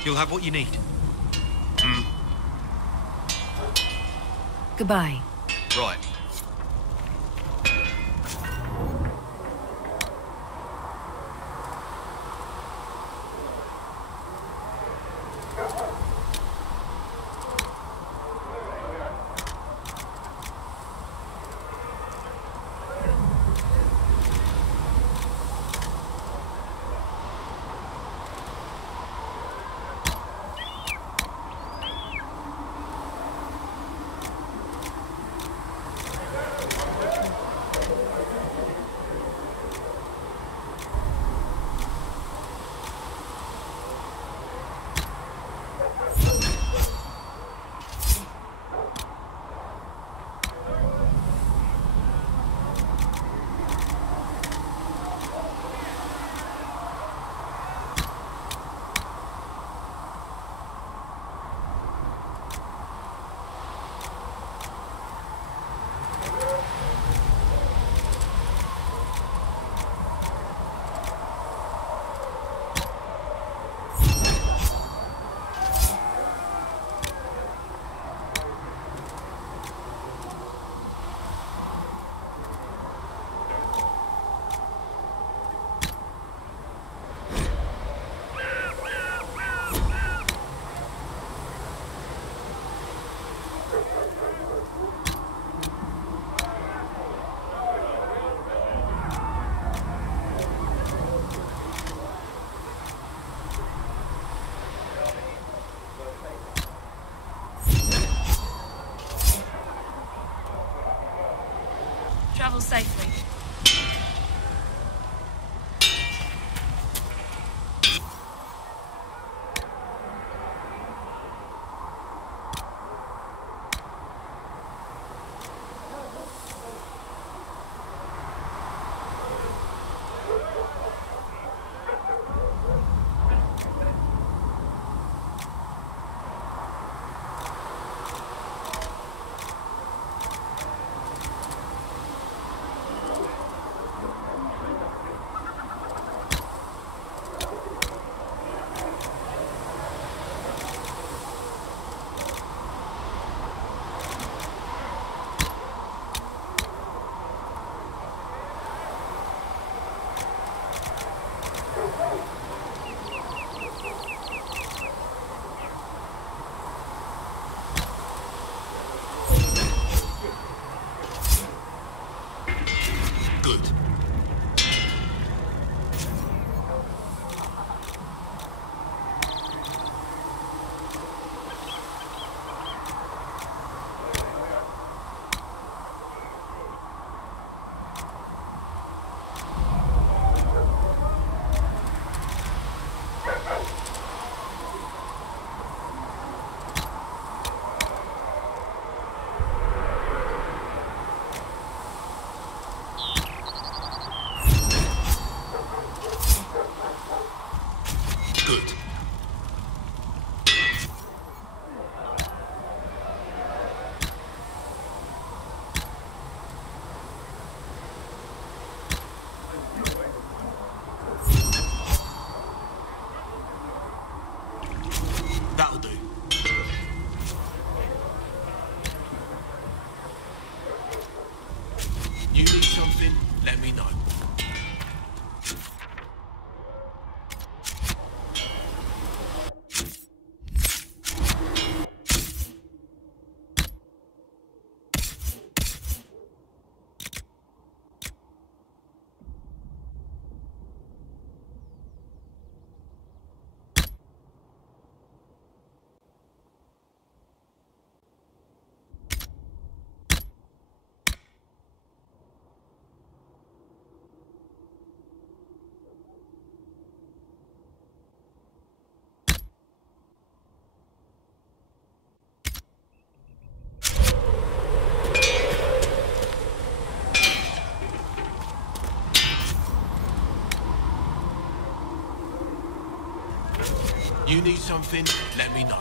You'll have what you need. Goodbye. Right. Travel safely. You need something, let me know.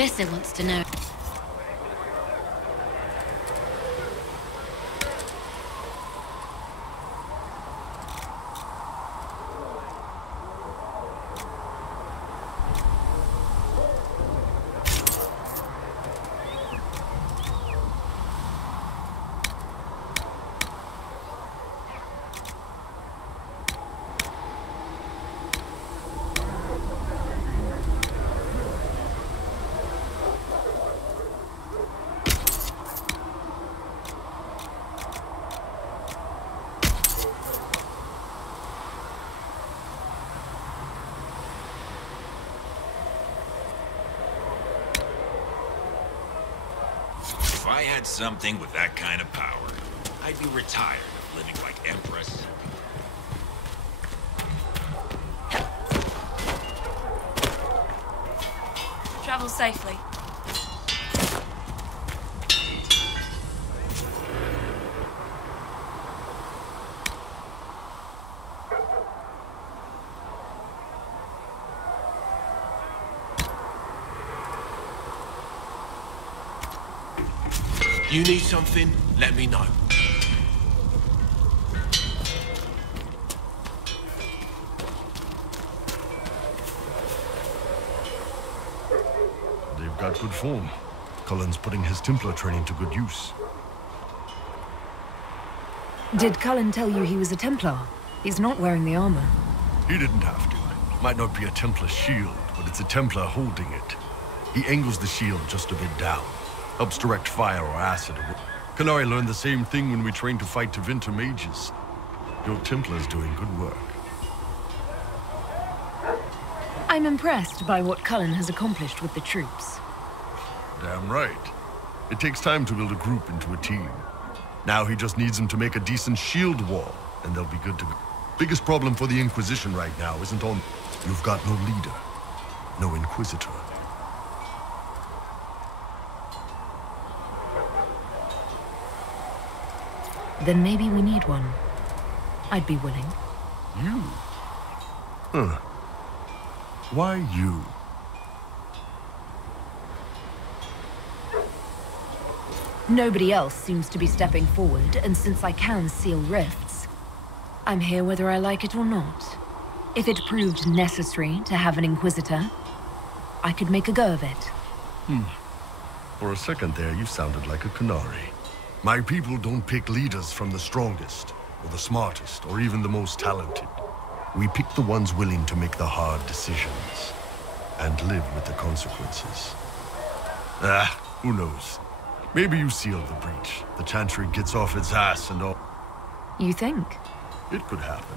Blissa wants to know. If I had something with that kind of power, I'd be retired of living like Empress. Travel safely. You need something? Let me know. They've got good form. Cullen's putting his Templar training to good use. Did Cullen tell you he was a Templar? He's not wearing the armor. He didn't have to. Might not be a Templar shield, but it's a Templar holding it. He angles the shield just a bit down. Helps direct fire or acid. Canary learned the same thing when we trained to fight Tevinter mages. Your Templar's doing good work. I'm impressed by what Cullen has accomplished with the troops. Damn right. It takes time to build a group into a team. Now he just needs them to make a decent shield wall, and they'll be good to go. Biggest problem for the Inquisition right now isn't on... You've got no leader. No Inquisitor. Then maybe we need one. I'd be willing. You? Huh. Why you? Nobody else seems to be stepping forward, and since I can seal rifts, I'm here whether I like it or not. If it proved necessary to have an Inquisitor, I could make a go of it. For a second there, you sounded like a Canary. My people don't pick leaders from the strongest, or the smartest, or even the most talented. We pick the ones willing to make the hard decisions, and live with the consequences. Who knows? Maybe you sealed the breach. The Chantry gets off its ass and all. You think? It could happen.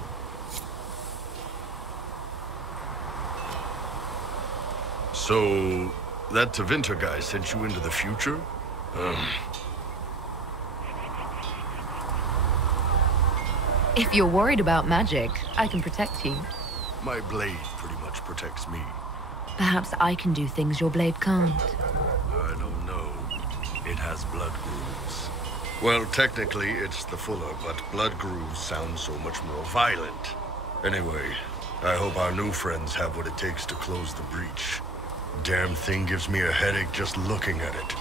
So, that Tevinter guy sent you into the future? If you're worried about magic, I can protect you. My blade pretty much protects me. Perhaps I can do things your blade can't. I don't know. It has blood grooves. Well, technically, it's the fuller, but blood grooves sound so much more violent. Anyway, I hope our new friends have what it takes to close the breach. Damn thing gives me a headache just looking at it.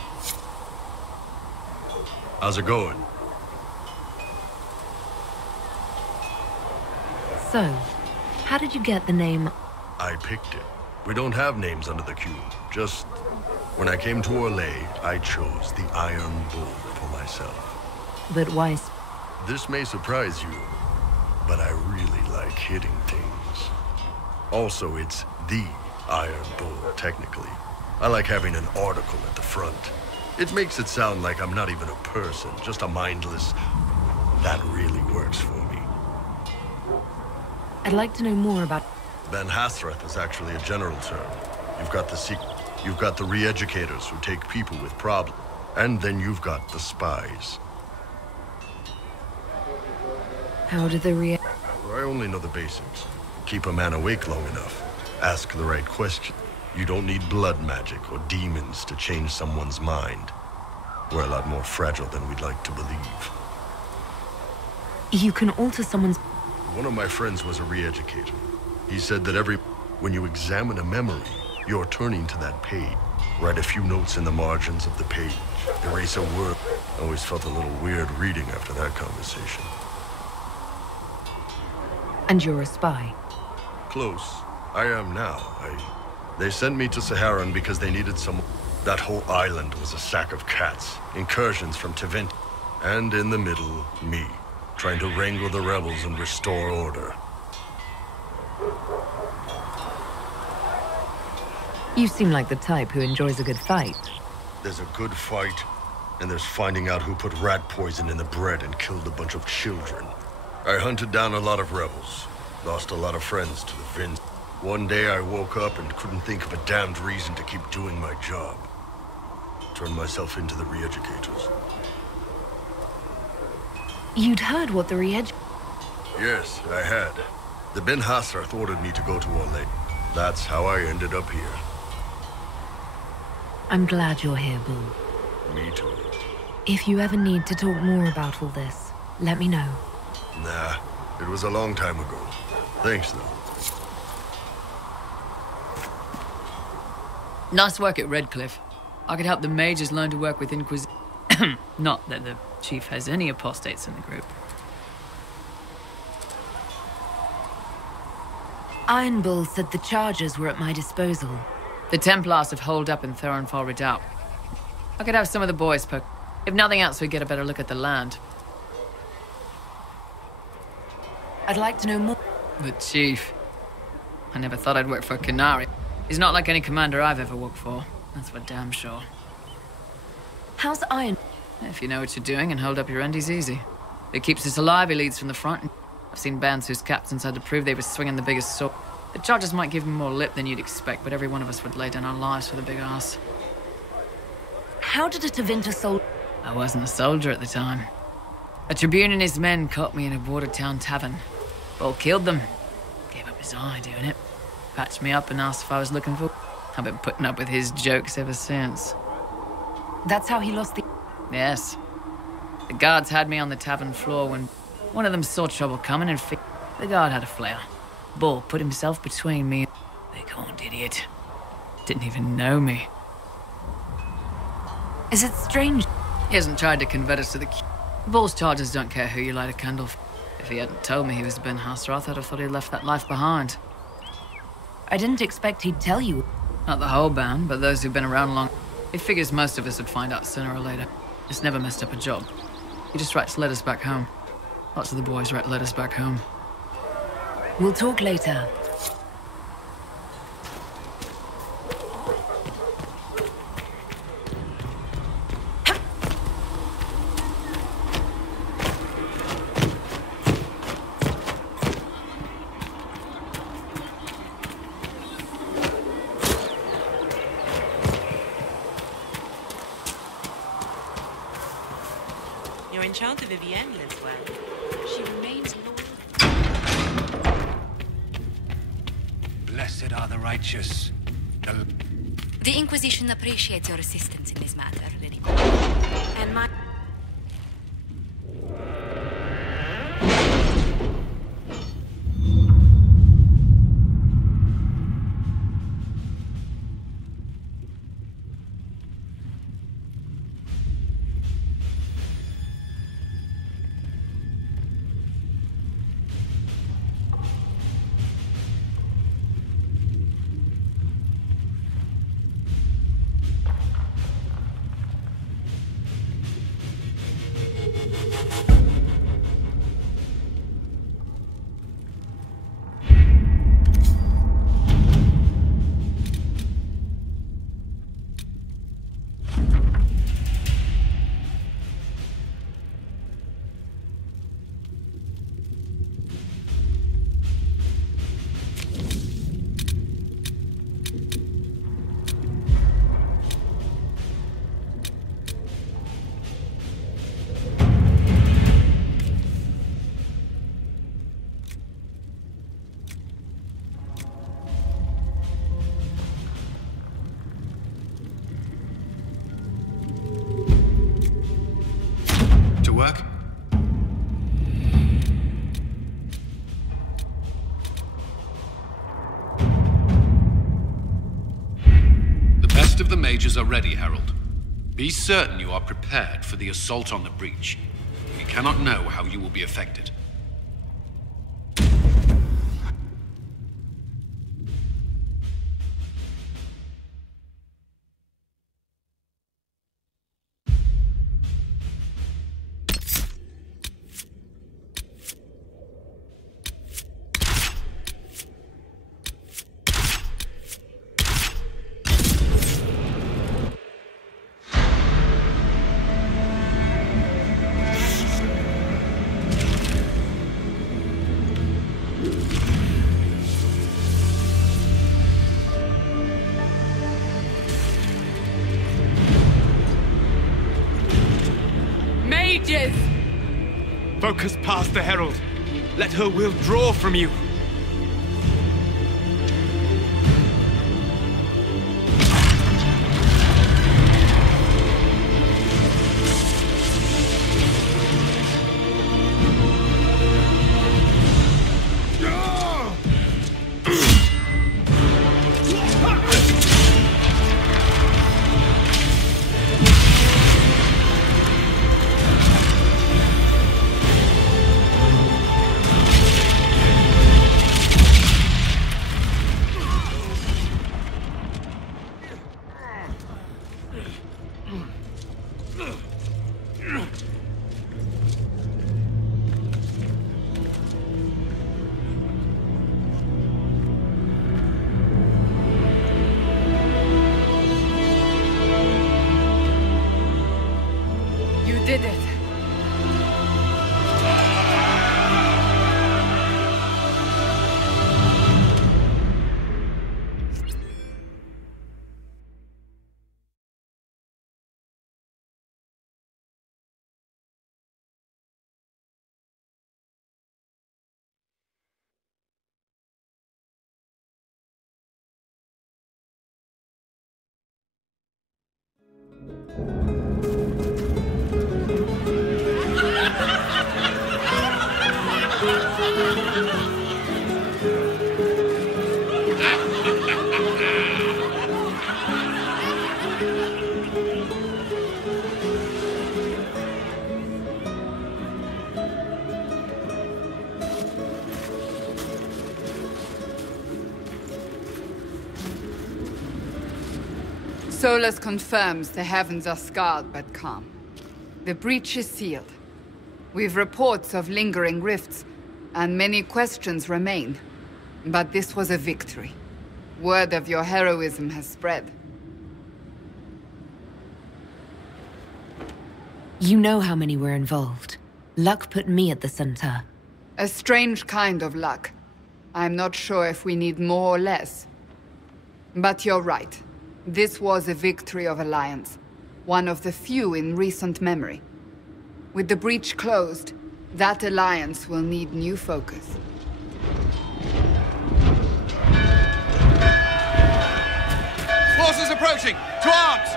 How's it going? So, how did you get the name? I picked it. We don't have names under the cube. Just, when I came to Orlais, I chose the Iron Bull for myself. But why? This may surprise you, but I really like hitting things. Also, it's the Iron Bull, technically. I like having an article at the front. It makes it sound like I'm not even a person, just a mindless... That really works for me. I'd like to know more about... Ben Hasrath is actually a general term. You've got the re-educators who take people with problems. And then you've got the spies. How do the I only know the basics. Keep a man awake long enough. Ask the right question. You don't need blood magic or demons to change someone's mind. We're a lot more fragile than we'd like to believe. You can alter someone's... One of my friends was a re-educator. He said that when you examine a memory, You're turning to that page. Write a few notes in the margins of the page. Erase a word. Always felt a little weird reading after that conversation. And you're a spy? Close. I am now. They sent me to Saharan because they needed someone. That whole island was a sack of cats. Incursions from Tevent. And in the middle, me. Trying to wrangle the rebels and restore order. You seem like the type who enjoys a good fight. There's a good fight, and there's finding out who put rat poison in the bread and killed a bunch of children. I hunted down a lot of rebels. Lost a lot of friends to the Vins. One day I woke up and couldn't think of a damned reason to keep doing my job. Turned myself into the re-educators. You'd heard what the Yes, I had. The Ben Hassrath ordered me to go to Orlais. That's how I ended up here. I'm glad you're here, Bull. Me too. If you ever need to talk more about all this, let me know. Nah, it was a long time ago. Thanks, though. Nice work at Redcliffe. I could help the mages learn to work with Inquisition. Not that the chief has any apostates in the group. Iron Bull said the charges were at my disposal. The Templars have holed up in Theronfall Redoubt. I could have some of the boys poke. If nothing else, we get a better look at the land. I'd like to know more. The chief. I never thought I'd work for Canary. He's not like any commander I've ever worked for. That's for damn sure. How's Iron? If you know what you're doing and hold up your end, he's easy. If he keeps us alive, he leads from the front. I've seen bands whose captains had to prove they were swinging the biggest sword. The charges might give him more lip than you'd expect, but every one of us would lay down our lives for the big ass. How did a Tevinter soldier... I wasn't a soldier at the time. A Tribune and his men caught me in a Watertown tavern. Bull killed them. Gave up his eye doing it. Patched me up and asked if I was looking for... I've been putting up with his jokes ever since. That's how he lost the... Yes. The guards had me on the tavern floor when one of them saw trouble coming and the guard had a flare. Bull put himself between me and the gaunt idiot. Didn't even know me. Is it strange? He hasn't tried to convert us to the... Bull's charges don't care who you light a candle for. If he hadn't told me he was Ben Hassrath, I'd have thought he'd left that life behind. I didn't expect he'd tell you. Not the whole band, but those who've been around long. He figures most of us would find out sooner or later. Just never messed up a job. He just writes letters back home. Lots of the boys write letters back home. We'll talk later. Your enchanter Vivienne lives well. She remains loyal. Blessed are the righteous. The Inquisition appreciates your assistance in this matter, Lady. And my... of the mages are ready, Herald. Be certain you are prepared for the assault on the breach. We cannot know how you will be affected. Focus past the Herald. Let her will draw from you. Did it. Solus confirms the heavens are scarred but calm. The breach is sealed. We've reports of lingering rifts, and many questions remain. But this was a victory. Word of your heroism has spread. You know how many were involved. Luck put me at the center. A strange kind of luck. I'm not sure if we need more or less. But you're right. This was a victory of Alliance. One of the few in recent memory. With the breach closed, that alliance will need new focus. Forces approaching! To arms!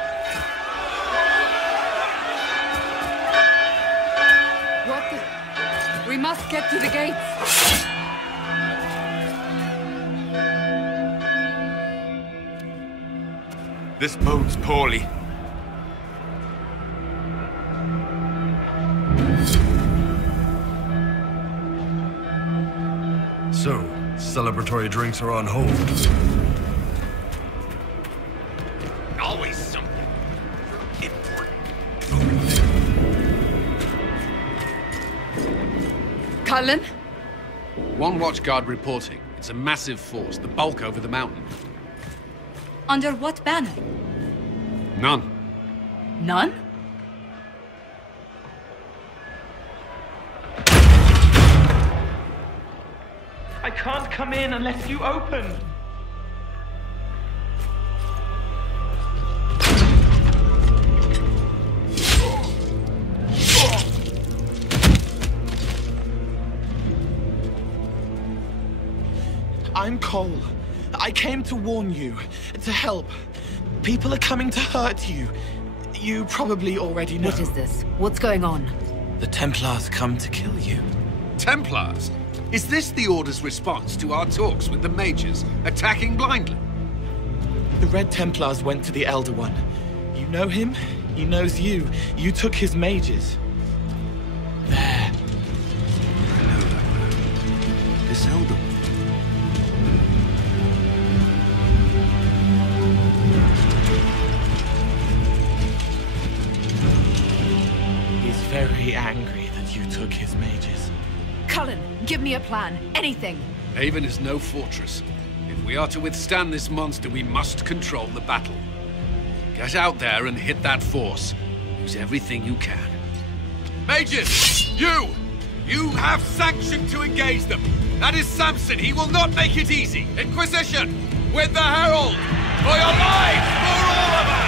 What the... We must get to the gates! This bodes poorly. So, celebratory drinks are on hold. Always something important. Cullen? One watchguard reporting. It's a massive force, the bulk over the mountain. Under what banner? None. None? I can't come in unless you open. I'm Cole. I came to warn you, to help. People are coming to hurt you. You probably already know. What is this? What's going on? The Templars come to kill you. Templars? Is this the Order's response to our talks with the mages, attacking blindly? The Red Templars went to the Elder One. You know him? He knows you. You took his mages. There. I know that man. This Elder. He's very angry that you took his mages. Cullen, give me a plan. Anything. Haven is no fortress. If we are to withstand this monster, we must control the battle. Get out there and hit that force. Use everything you can. Mages! You! You have sanction to engage them! That is Samson! He will not make it easy! Inquisition! With the Herald! For your lives! For all of us!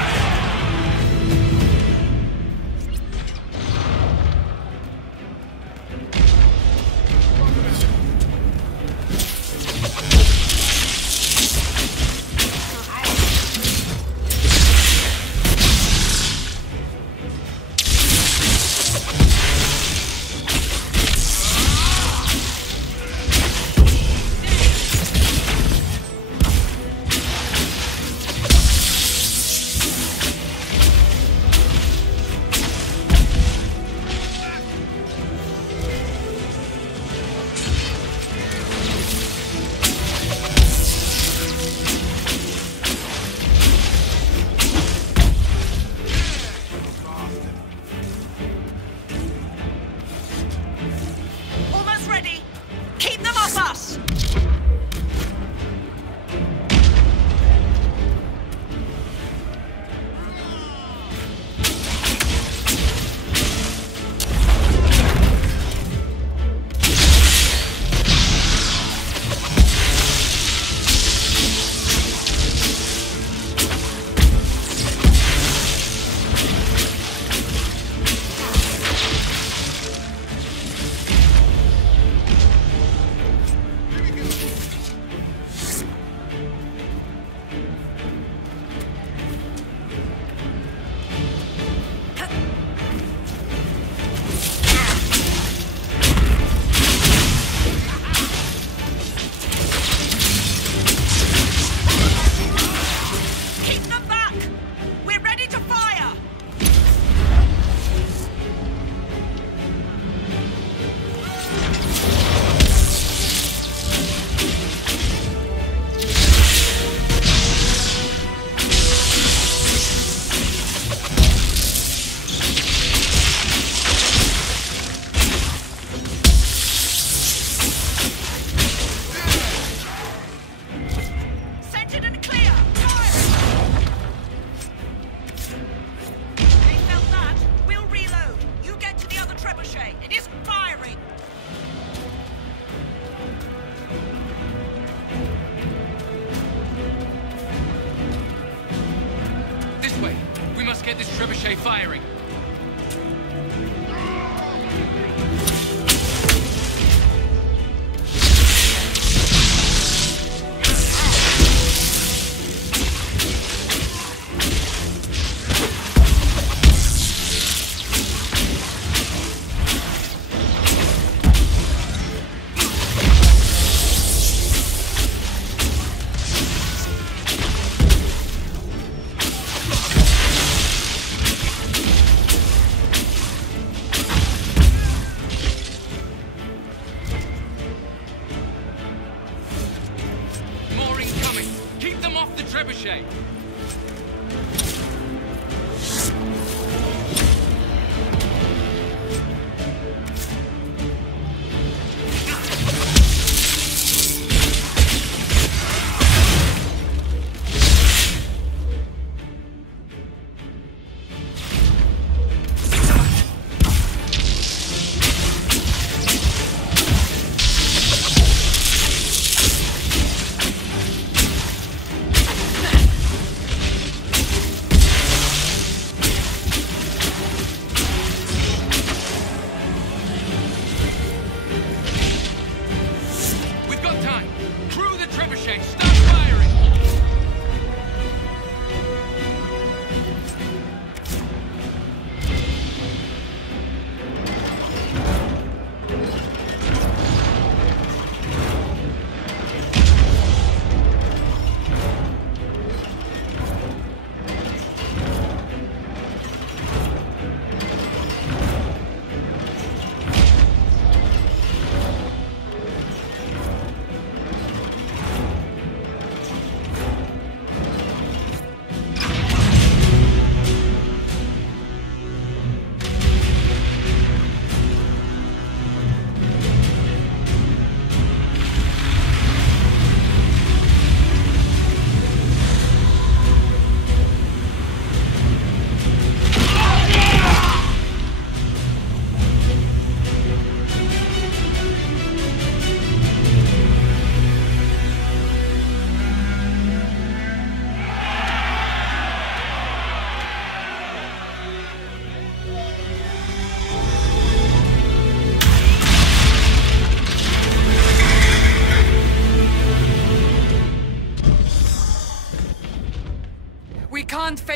Get this trebuchet firing.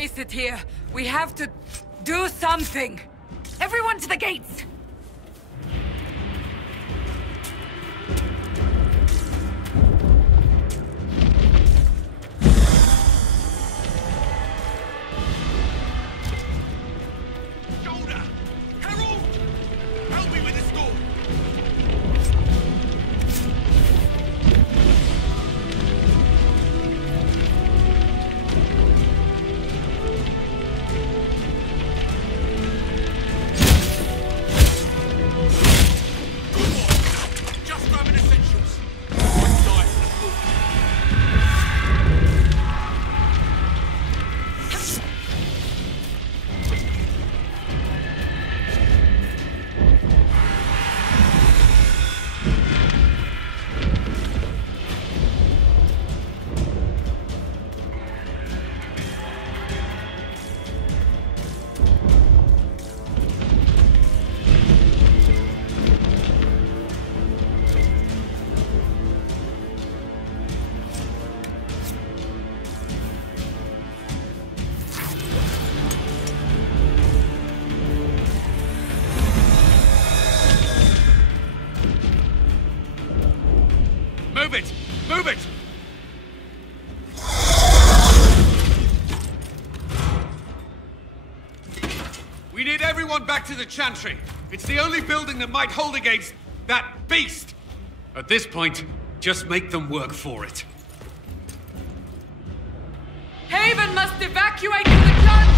face it here. We have to do something. Everyone to the gates! Move it! Move it! We need everyone back to the Chantry. It's the only building that might hold against that beast. At this point, just make them work for it. Haven must evacuate to the Chantry!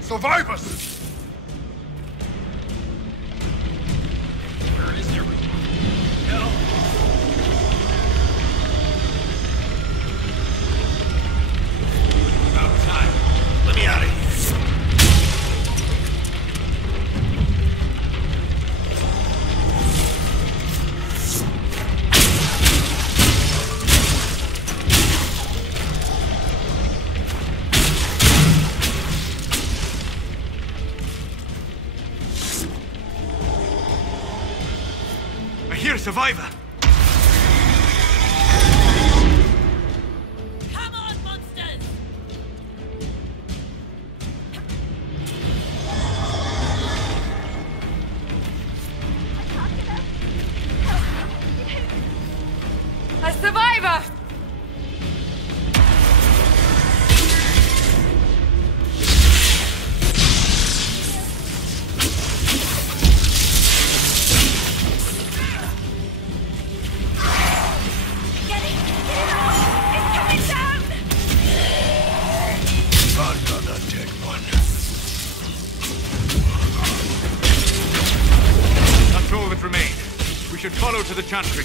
Survivors! Where is everyone? No! About time. Let me out of here. Here, survivor! Come on, monsters! A survivor! should follow to the Chantry.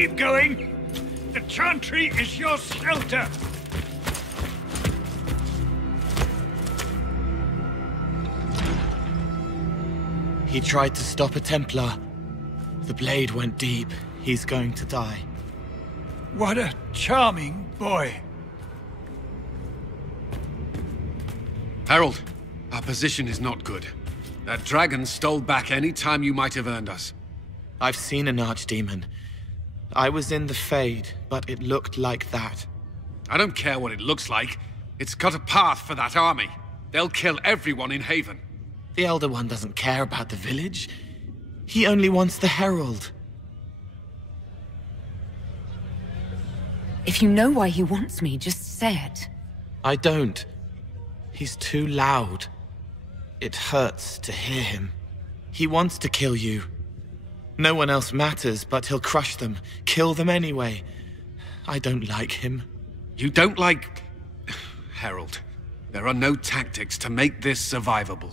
Keep going. The Chantry is your shelter. He tried to stop a Templar. The blade went deep. He's going to die. What a charming boy. Harold, our position is not good. That dragon stole back any time you might have earned us. I've seen an archdemon. I was in the Fade, but it looked like that. I don't care what it looks like. It's got a path for that army. They'll kill everyone in Haven. The Elder One doesn't care about the village. He only wants the Herald. If you know why he wants me, just say it. I don't. He's too loud. It hurts to hear him. He wants to kill you. No one else matters, but he'll crush them, kill them anyway. I don't like him. You don't like... Harold, there are no tactics to make this survivable.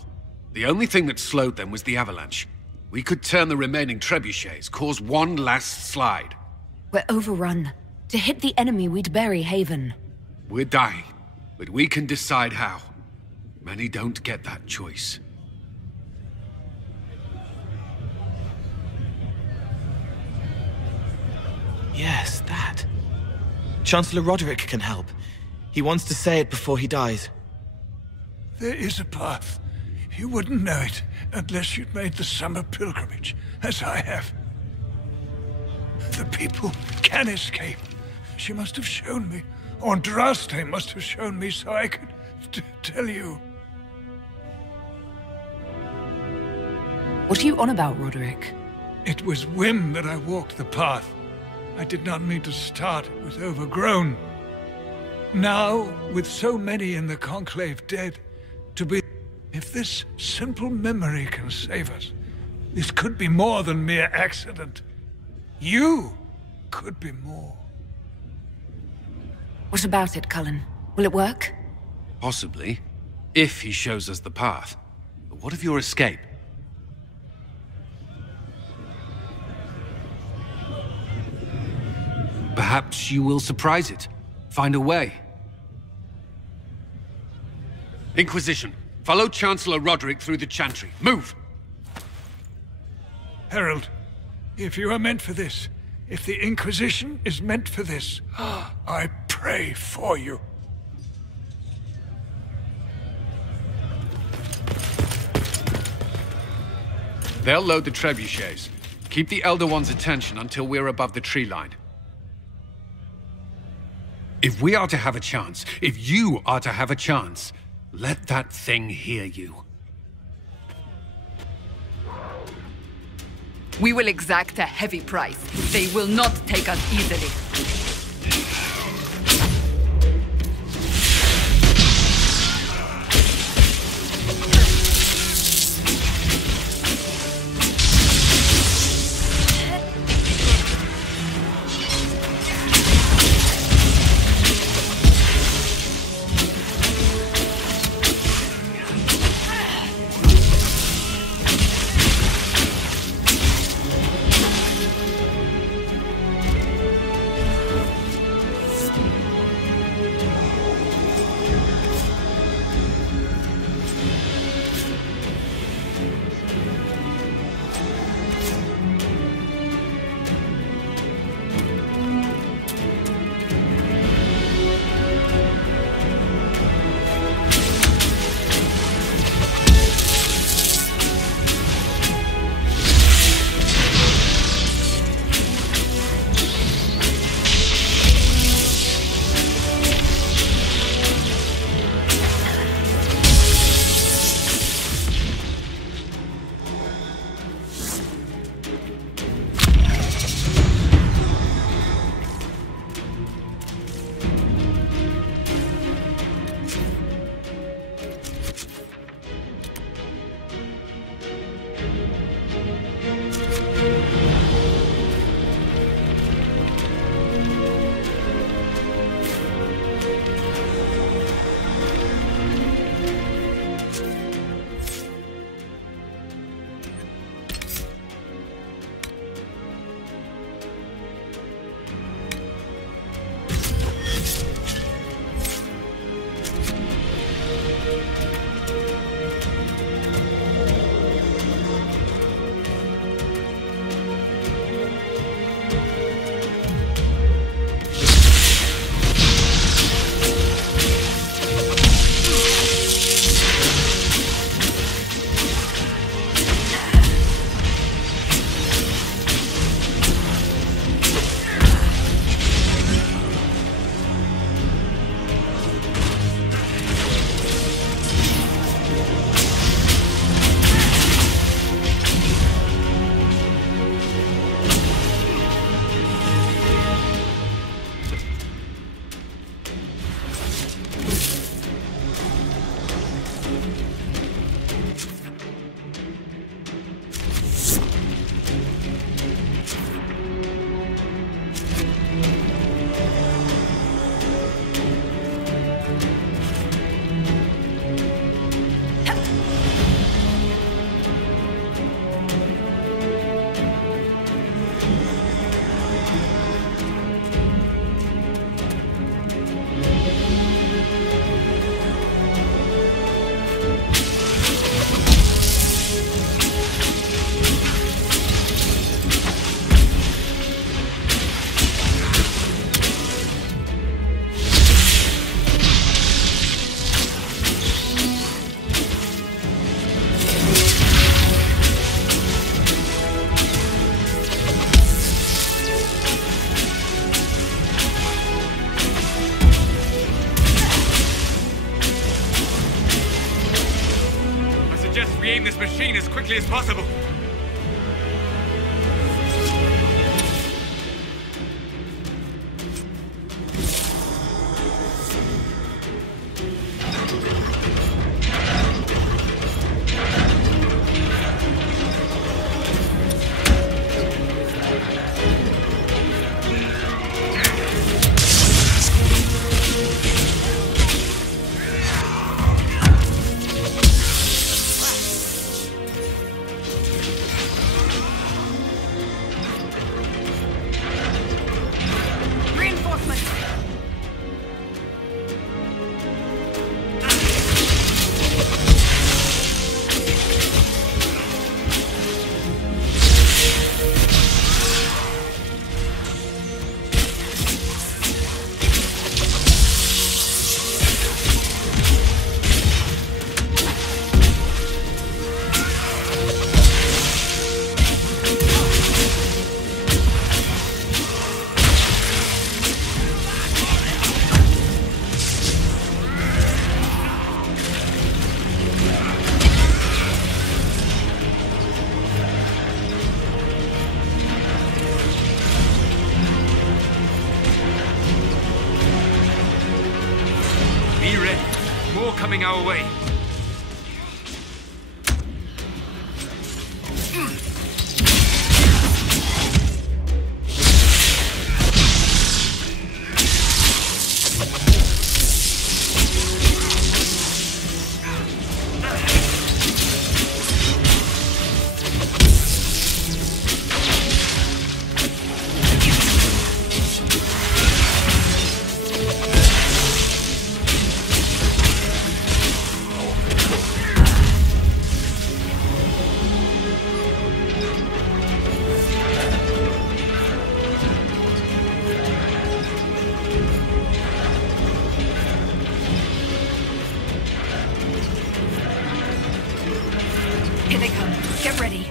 The only thing that slowed them was the avalanche. We could turn the remaining trebuchets, cause one last slide. We're overrun. To hit the enemy, we'd bury Haven. We're dying, but we can decide how. Many don't get that choice. Yes, that. Chancellor Roderick can help. He wants to say it before he dies. There is a path. You wouldn't know it unless you'd made the summer pilgrimage, as I have. The people can escape. She must have shown me. Andraste must have shown me so I could tell you. What are you on about, Roderick? It was whim that I walked the path. I did not mean to start. It was overgrown. Now, with so many in the Conclave dead, to be... If this simple memory can save us, this could be more than mere accident. You could be more. What about it, Cullen? Will it work? Possibly, if he shows us the path. But what of your escape? Perhaps you will surprise it. Find a way. Inquisition, follow Chancellor Roderick through the Chantry. Move! Herald, if you are meant for this, if the Inquisition is meant for this, I pray for you. They'll load the trebuchets. Keep the Elder One's attention until we're above the tree line. If we are to have a chance, if you are to have a chance, let that thing hear you. We will exact a heavy price. They will not take us easily. Re-aim this machine as quickly as possible. coming our way. Here they come. Get ready.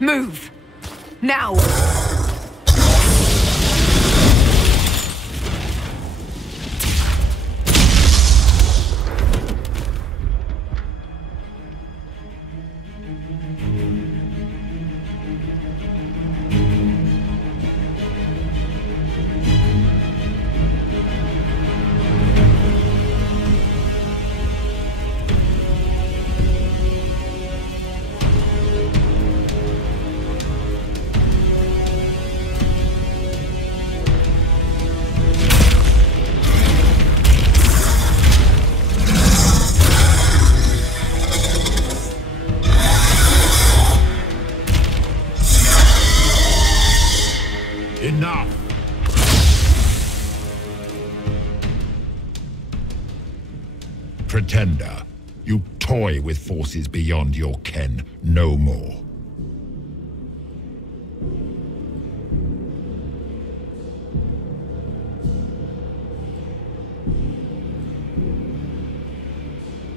Move! Now! Enough! Pretender, you toy with forces beyond your ken no more.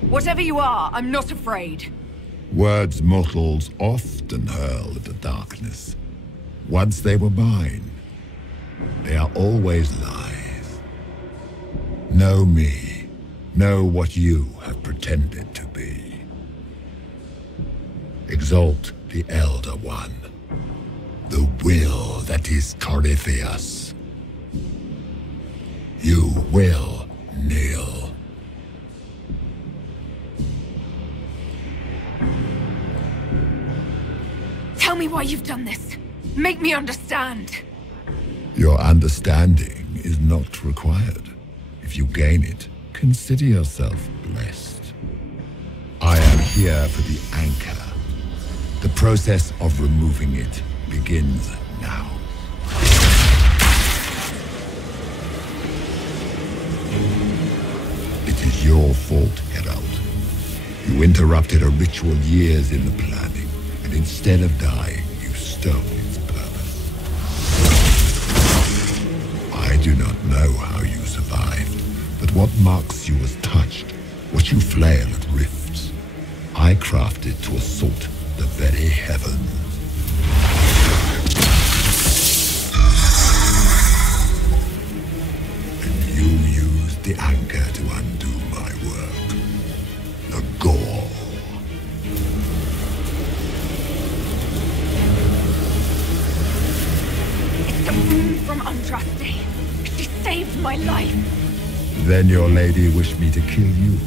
Whatever you are, I'm not afraid. Words mortals often hurl at the darkness. Once they were mine, they are always lies. Know me. Know what you have pretended to be. Exalt the Elder One. The will that is Corypheus. You will kneel. Tell me why you've done this. Make me understand. Your understanding is not required. If you gain it, consider yourself blessed. I am here for the anchor. The process of removing it begins now. It is your fault, Herald. You interrupted a ritual years in the planning, and instead of dying, you stole its purpose. I do not know how you survived, but what marks you as touched, what you flail at rifts, I crafted to assault the very heavens. And you used the anchor to undo my work. The gore. It's the boon from Andraste. She saved my life. Then your lady wished me to kill you,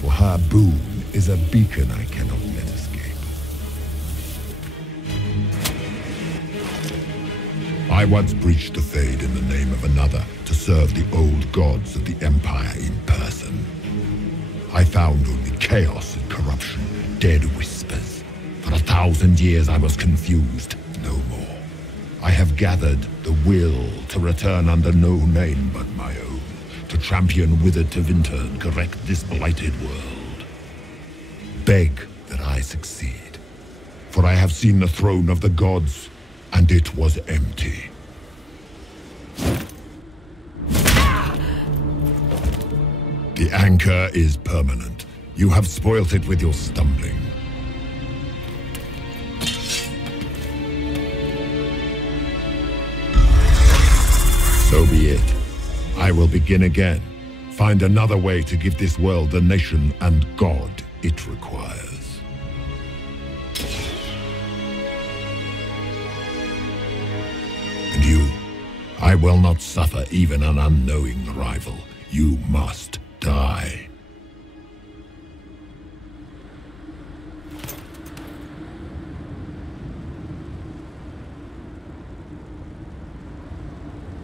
for her boon is a beacon I cannot let escape. I once breached the Fade in the name of another to serve the old gods of the Empire in person. I found only chaos and corruption, dead whispers. For 1,000 years I was confused, no more. I have gathered the will to return under no name but my own, to champion withered Tevinter and correct this blighted world. Beg that I succeed, for I have seen the throne of the gods, and it was empty. The anchor is permanent. You have spoilt it with your stumbling. So be it. I will begin again. Find another way to give this world the nation and God it requires. And you, I will not suffer even an unknowing rival. You must die.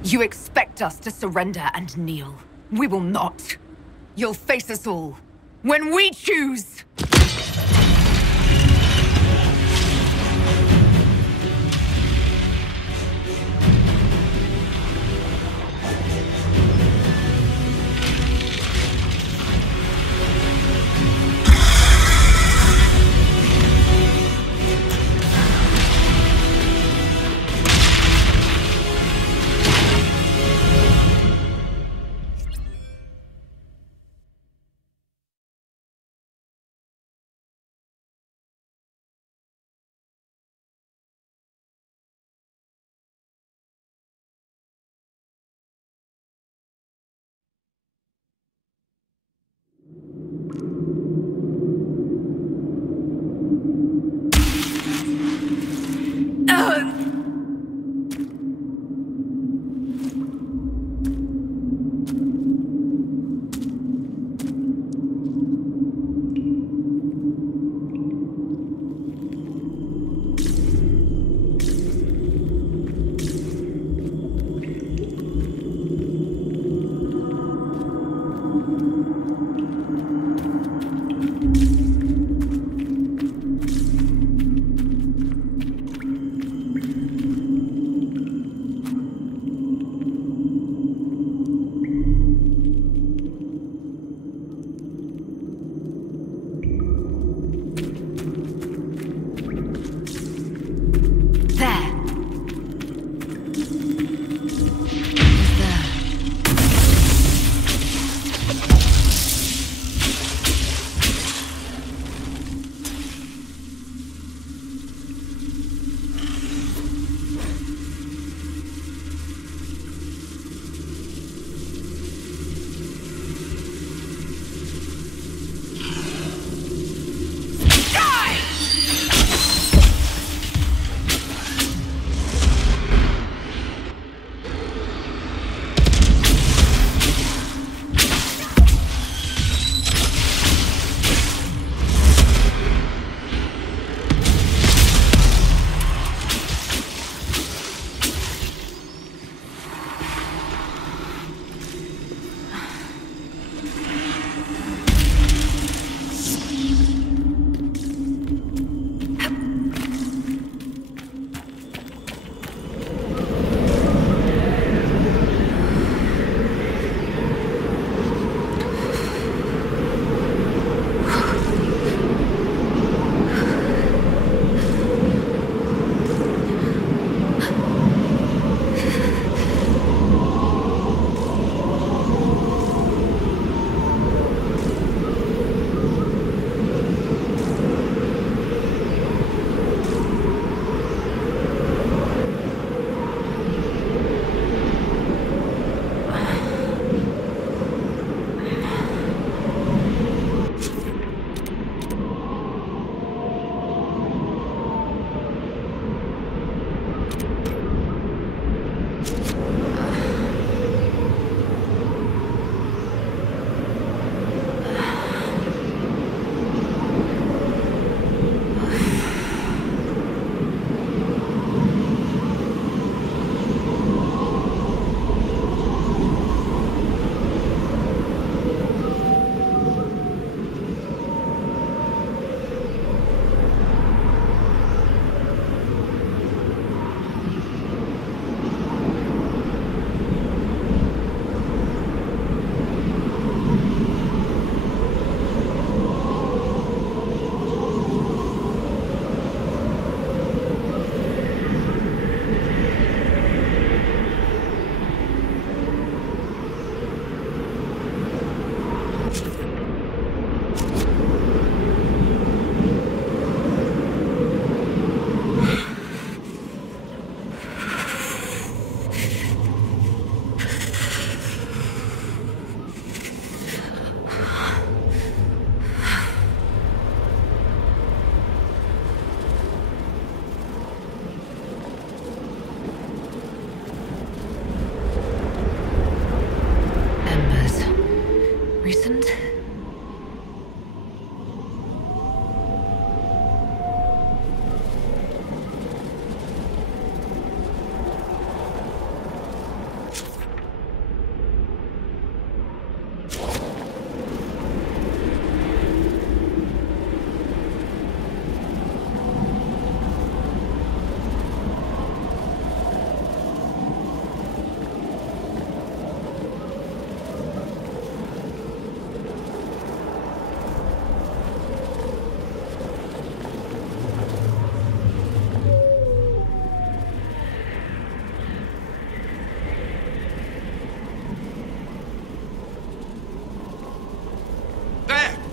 You expect us to surrender and kneel. We will not. You'll face us all. When we choose!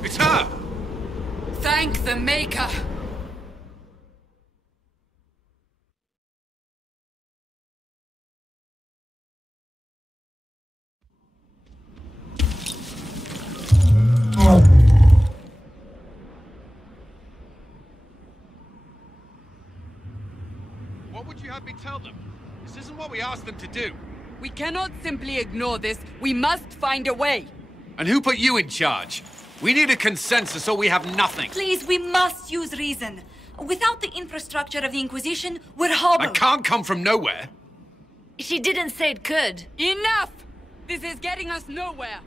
It's her! Thank the Maker! What would you have me tell them? This isn't what we asked them to do. We cannot simply ignore this. We must find a way. And who put you in charge? We need a consensus or we have nothing. Please, we must use reason. Without the infrastructure of the Inquisition, we're hobbled. I can't come from nowhere. She didn't say it could. Enough! This is getting us nowhere.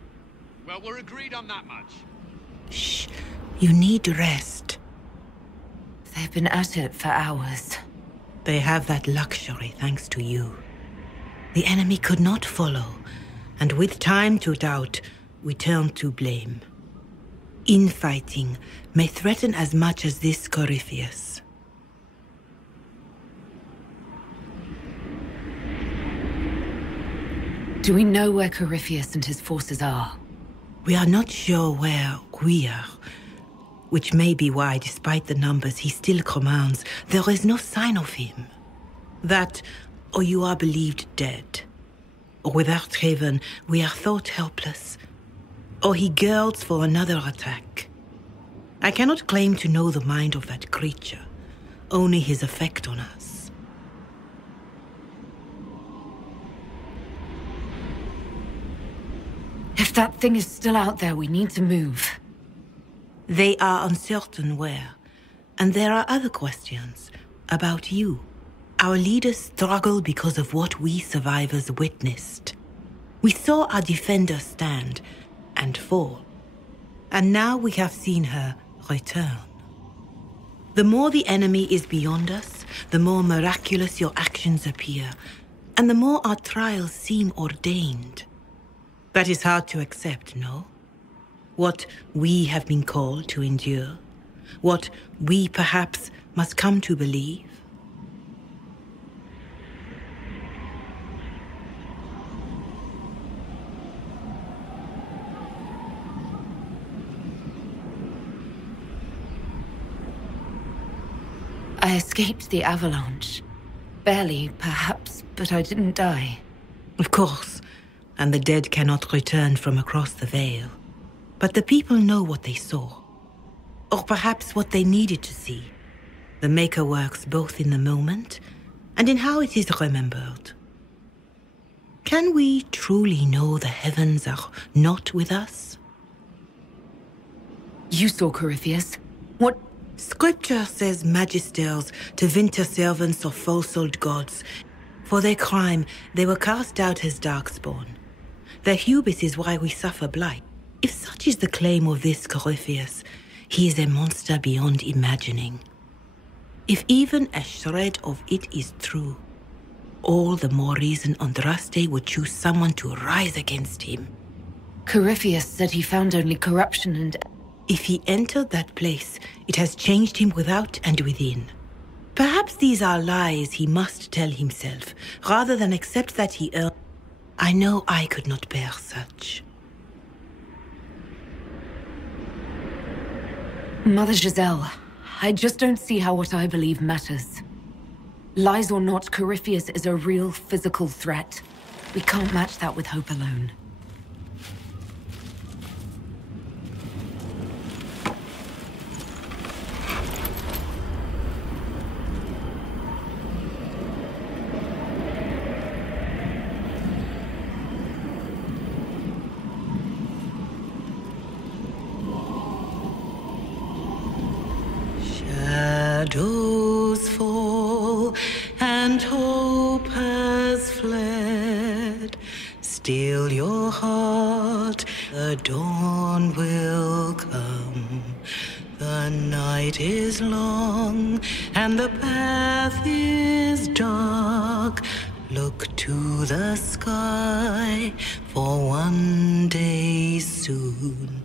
Well, we're agreed on that much. Shh. You need rest. They've been at it for hours. They have that luxury thanks to you. The enemy could not follow, and with time to doubt, we turn to blame. Infighting may threaten as much as this Corypheus. Do we know where Corypheus and his forces are? We are not sure where we are, which may be why, despite the numbers he still commands, there is no sign of him. That, or you are believed dead. Or without Haven, we are thought helpless. Or he girds for another attack. I cannot claim to know the mind of that creature, only his effect on us. If that thing is still out there, we need to move. They are uncertain where. And there are other questions about you. Our leaders struggle because of what we survivors witnessed. We saw our defender stand and fall. And now we have seen her return. The more the enemy is beyond us, the more miraculous your actions appear, and the more our trials seem ordained. That is hard to accept, no? What we have been called to endure, what we perhaps must come to believe. I escaped the avalanche. Barely, perhaps, but I didn't die. Of course, and the dead cannot return from across the veil. But the people know what they saw. Or perhaps what they needed to see. The Maker works both in the moment and in how it is remembered. Can we truly know the heavens are not with us? You saw Corypheus. What? Scripture says magisters to winter servants of false-souled gods. For their crime, they were cast out as darkspawn. Their hubris is why we suffer blight. If such is the claim of this Corypheus, he is a monster beyond imagining. If even a shred of it is true, all the more reason Andraste would choose someone to rise against him. Corypheus said he found only corruption and... If he entered that place, it has changed him without and within. Perhaps these are lies he must tell himself, rather than accept that he earned. I know I could not bear such. Mother Giselle, I just don't see how what I believe matters. Lies or not, Corypheus is a real physical threat. We can't match that with hope alone. Shadows fall and hope has fled. Still your heart, the dawn will come. The night is long and the path is dark. Look to the sky, for one day soon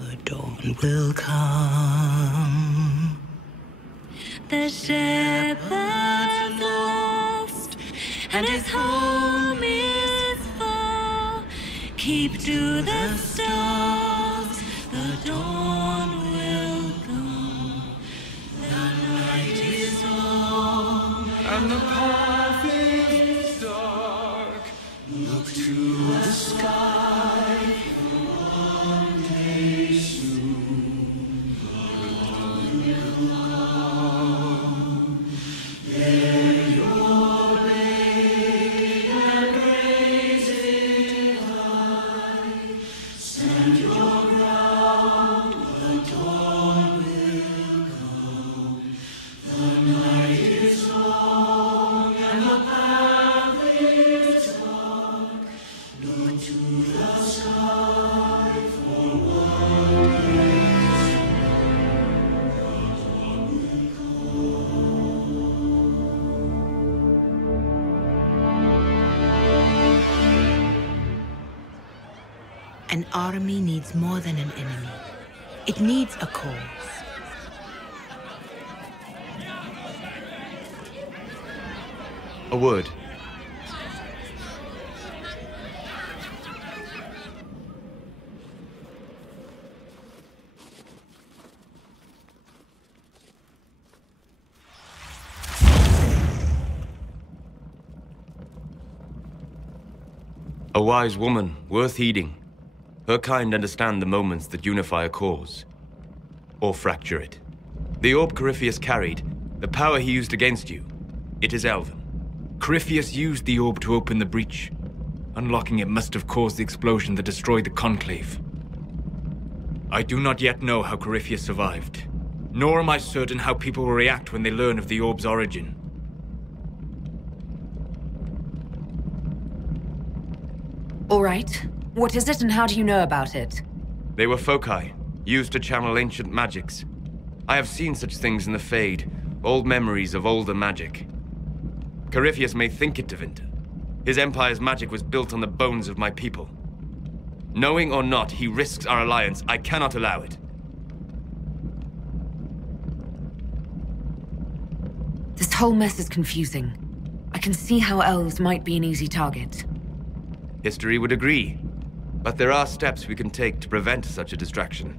the dawn will come. The shepherd's lost, and his home is far. Keep to the stars, the dawn will come, the night is long, and the path is dark. Look to the sky, one day soon, the dawn will come. Bear your blade and raise it high. Stand your ground, the dawn will come. The night is long and the path is dark. Look to the sky for what is An army needs more than an enemy. It needs a cause. A word. A wise woman, worth heeding. Her kind understand the moments that unify a cause. Or fracture it. The orb Corypheus carried, the power he used against you, it is elven. Corypheus used the orb to open the breach. Unlocking it must have caused the explosion that destroyed the Conclave. I do not yet know how Corypheus survived, nor am I certain how people will react when they learn of the orb's origin. All right. What is it and how do you know about it? They were foci, used to channel ancient magics. I have seen such things in the Fade, old memories of older magic. Corypheus may think it Tevinter. His empire's magic was built on the bones of my people. Knowing or not, he risks our alliance. I cannot allow it. This whole mess is confusing. I can see how elves might be an easy target. History would agree. But there are steps we can take to prevent such a distraction.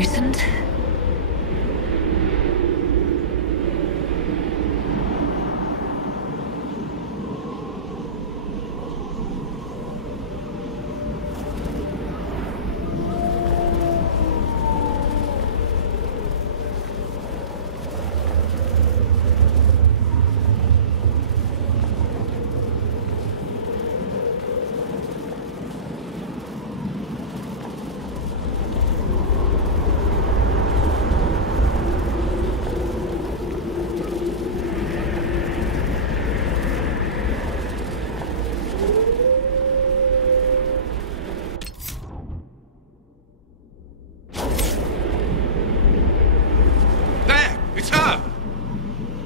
poisoned?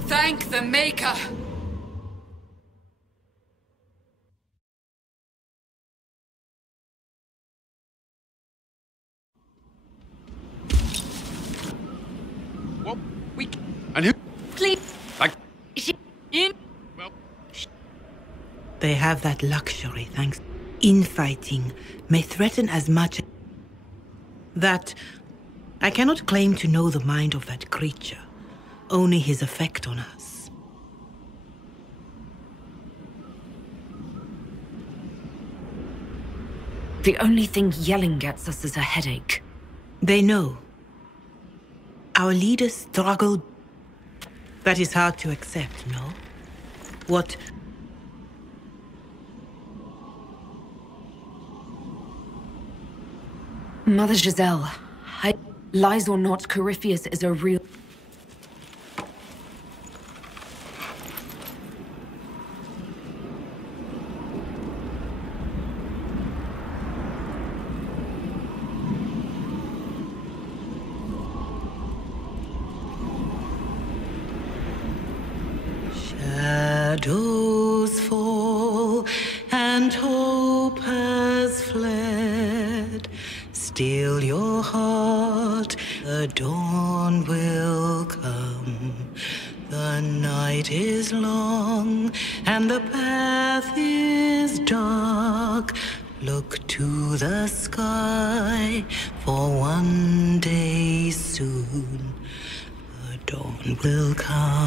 Thank the Maker! What? And who? Please. Like... They have that luxury, thanks. Infighting may threaten as much that I cannot claim to know the mind of that creature, only his effect on us. The only thing yelling gets us is a headache. They know. Our leaders struggle. That is hard to accept, no? What... Mother Giselle, lies or not, Corypheus is a real... Shadows fall and hope has fled. Still your heart, the dawn will come. The night is long and the path is dark. Look to the sky, for one day soon the dawn will come.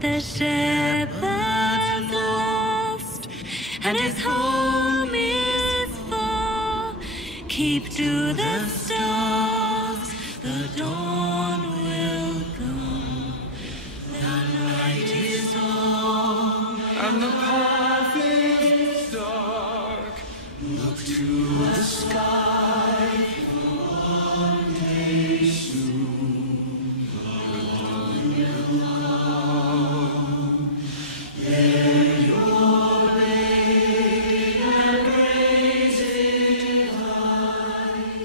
The shepherd's lost and his home is far. Keep to the stars, the dawn will come. The night is long and the path is dark. Look to the sky, for one day soon the dawn will come. Bear your blade and raise it high.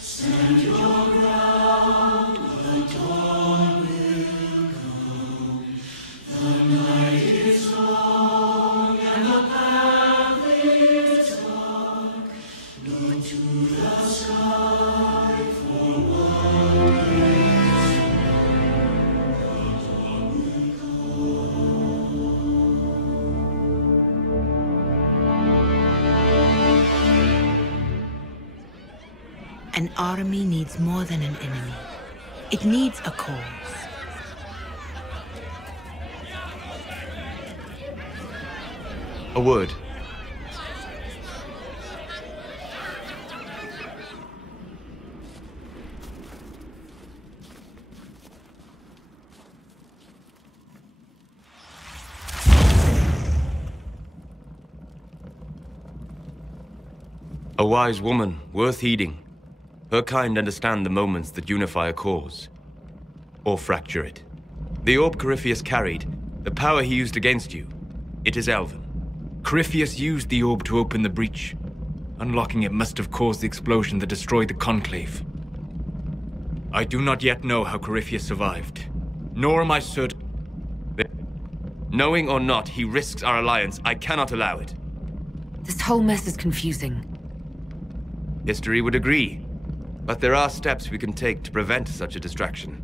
Stand your ground, the dawn will come. The night is long and the path is dark. Look to the sky, for one day An army needs more than an enemy. It needs a cause. A word. A wise woman, worth heeding. Her kind understand the moments that unify a cause, or fracture it. The orb Corypheus carried, the power he used against you, it is elven. Corypheus used the orb to open the breach. Unlocking it must have caused the explosion that destroyed the Conclave. I do not yet know how Corypheus survived, nor am I certain. Knowing or not, he risks our alliance. I cannot allow it. This whole mess is confusing. History would agree. But there are steps we can take to prevent such a distraction.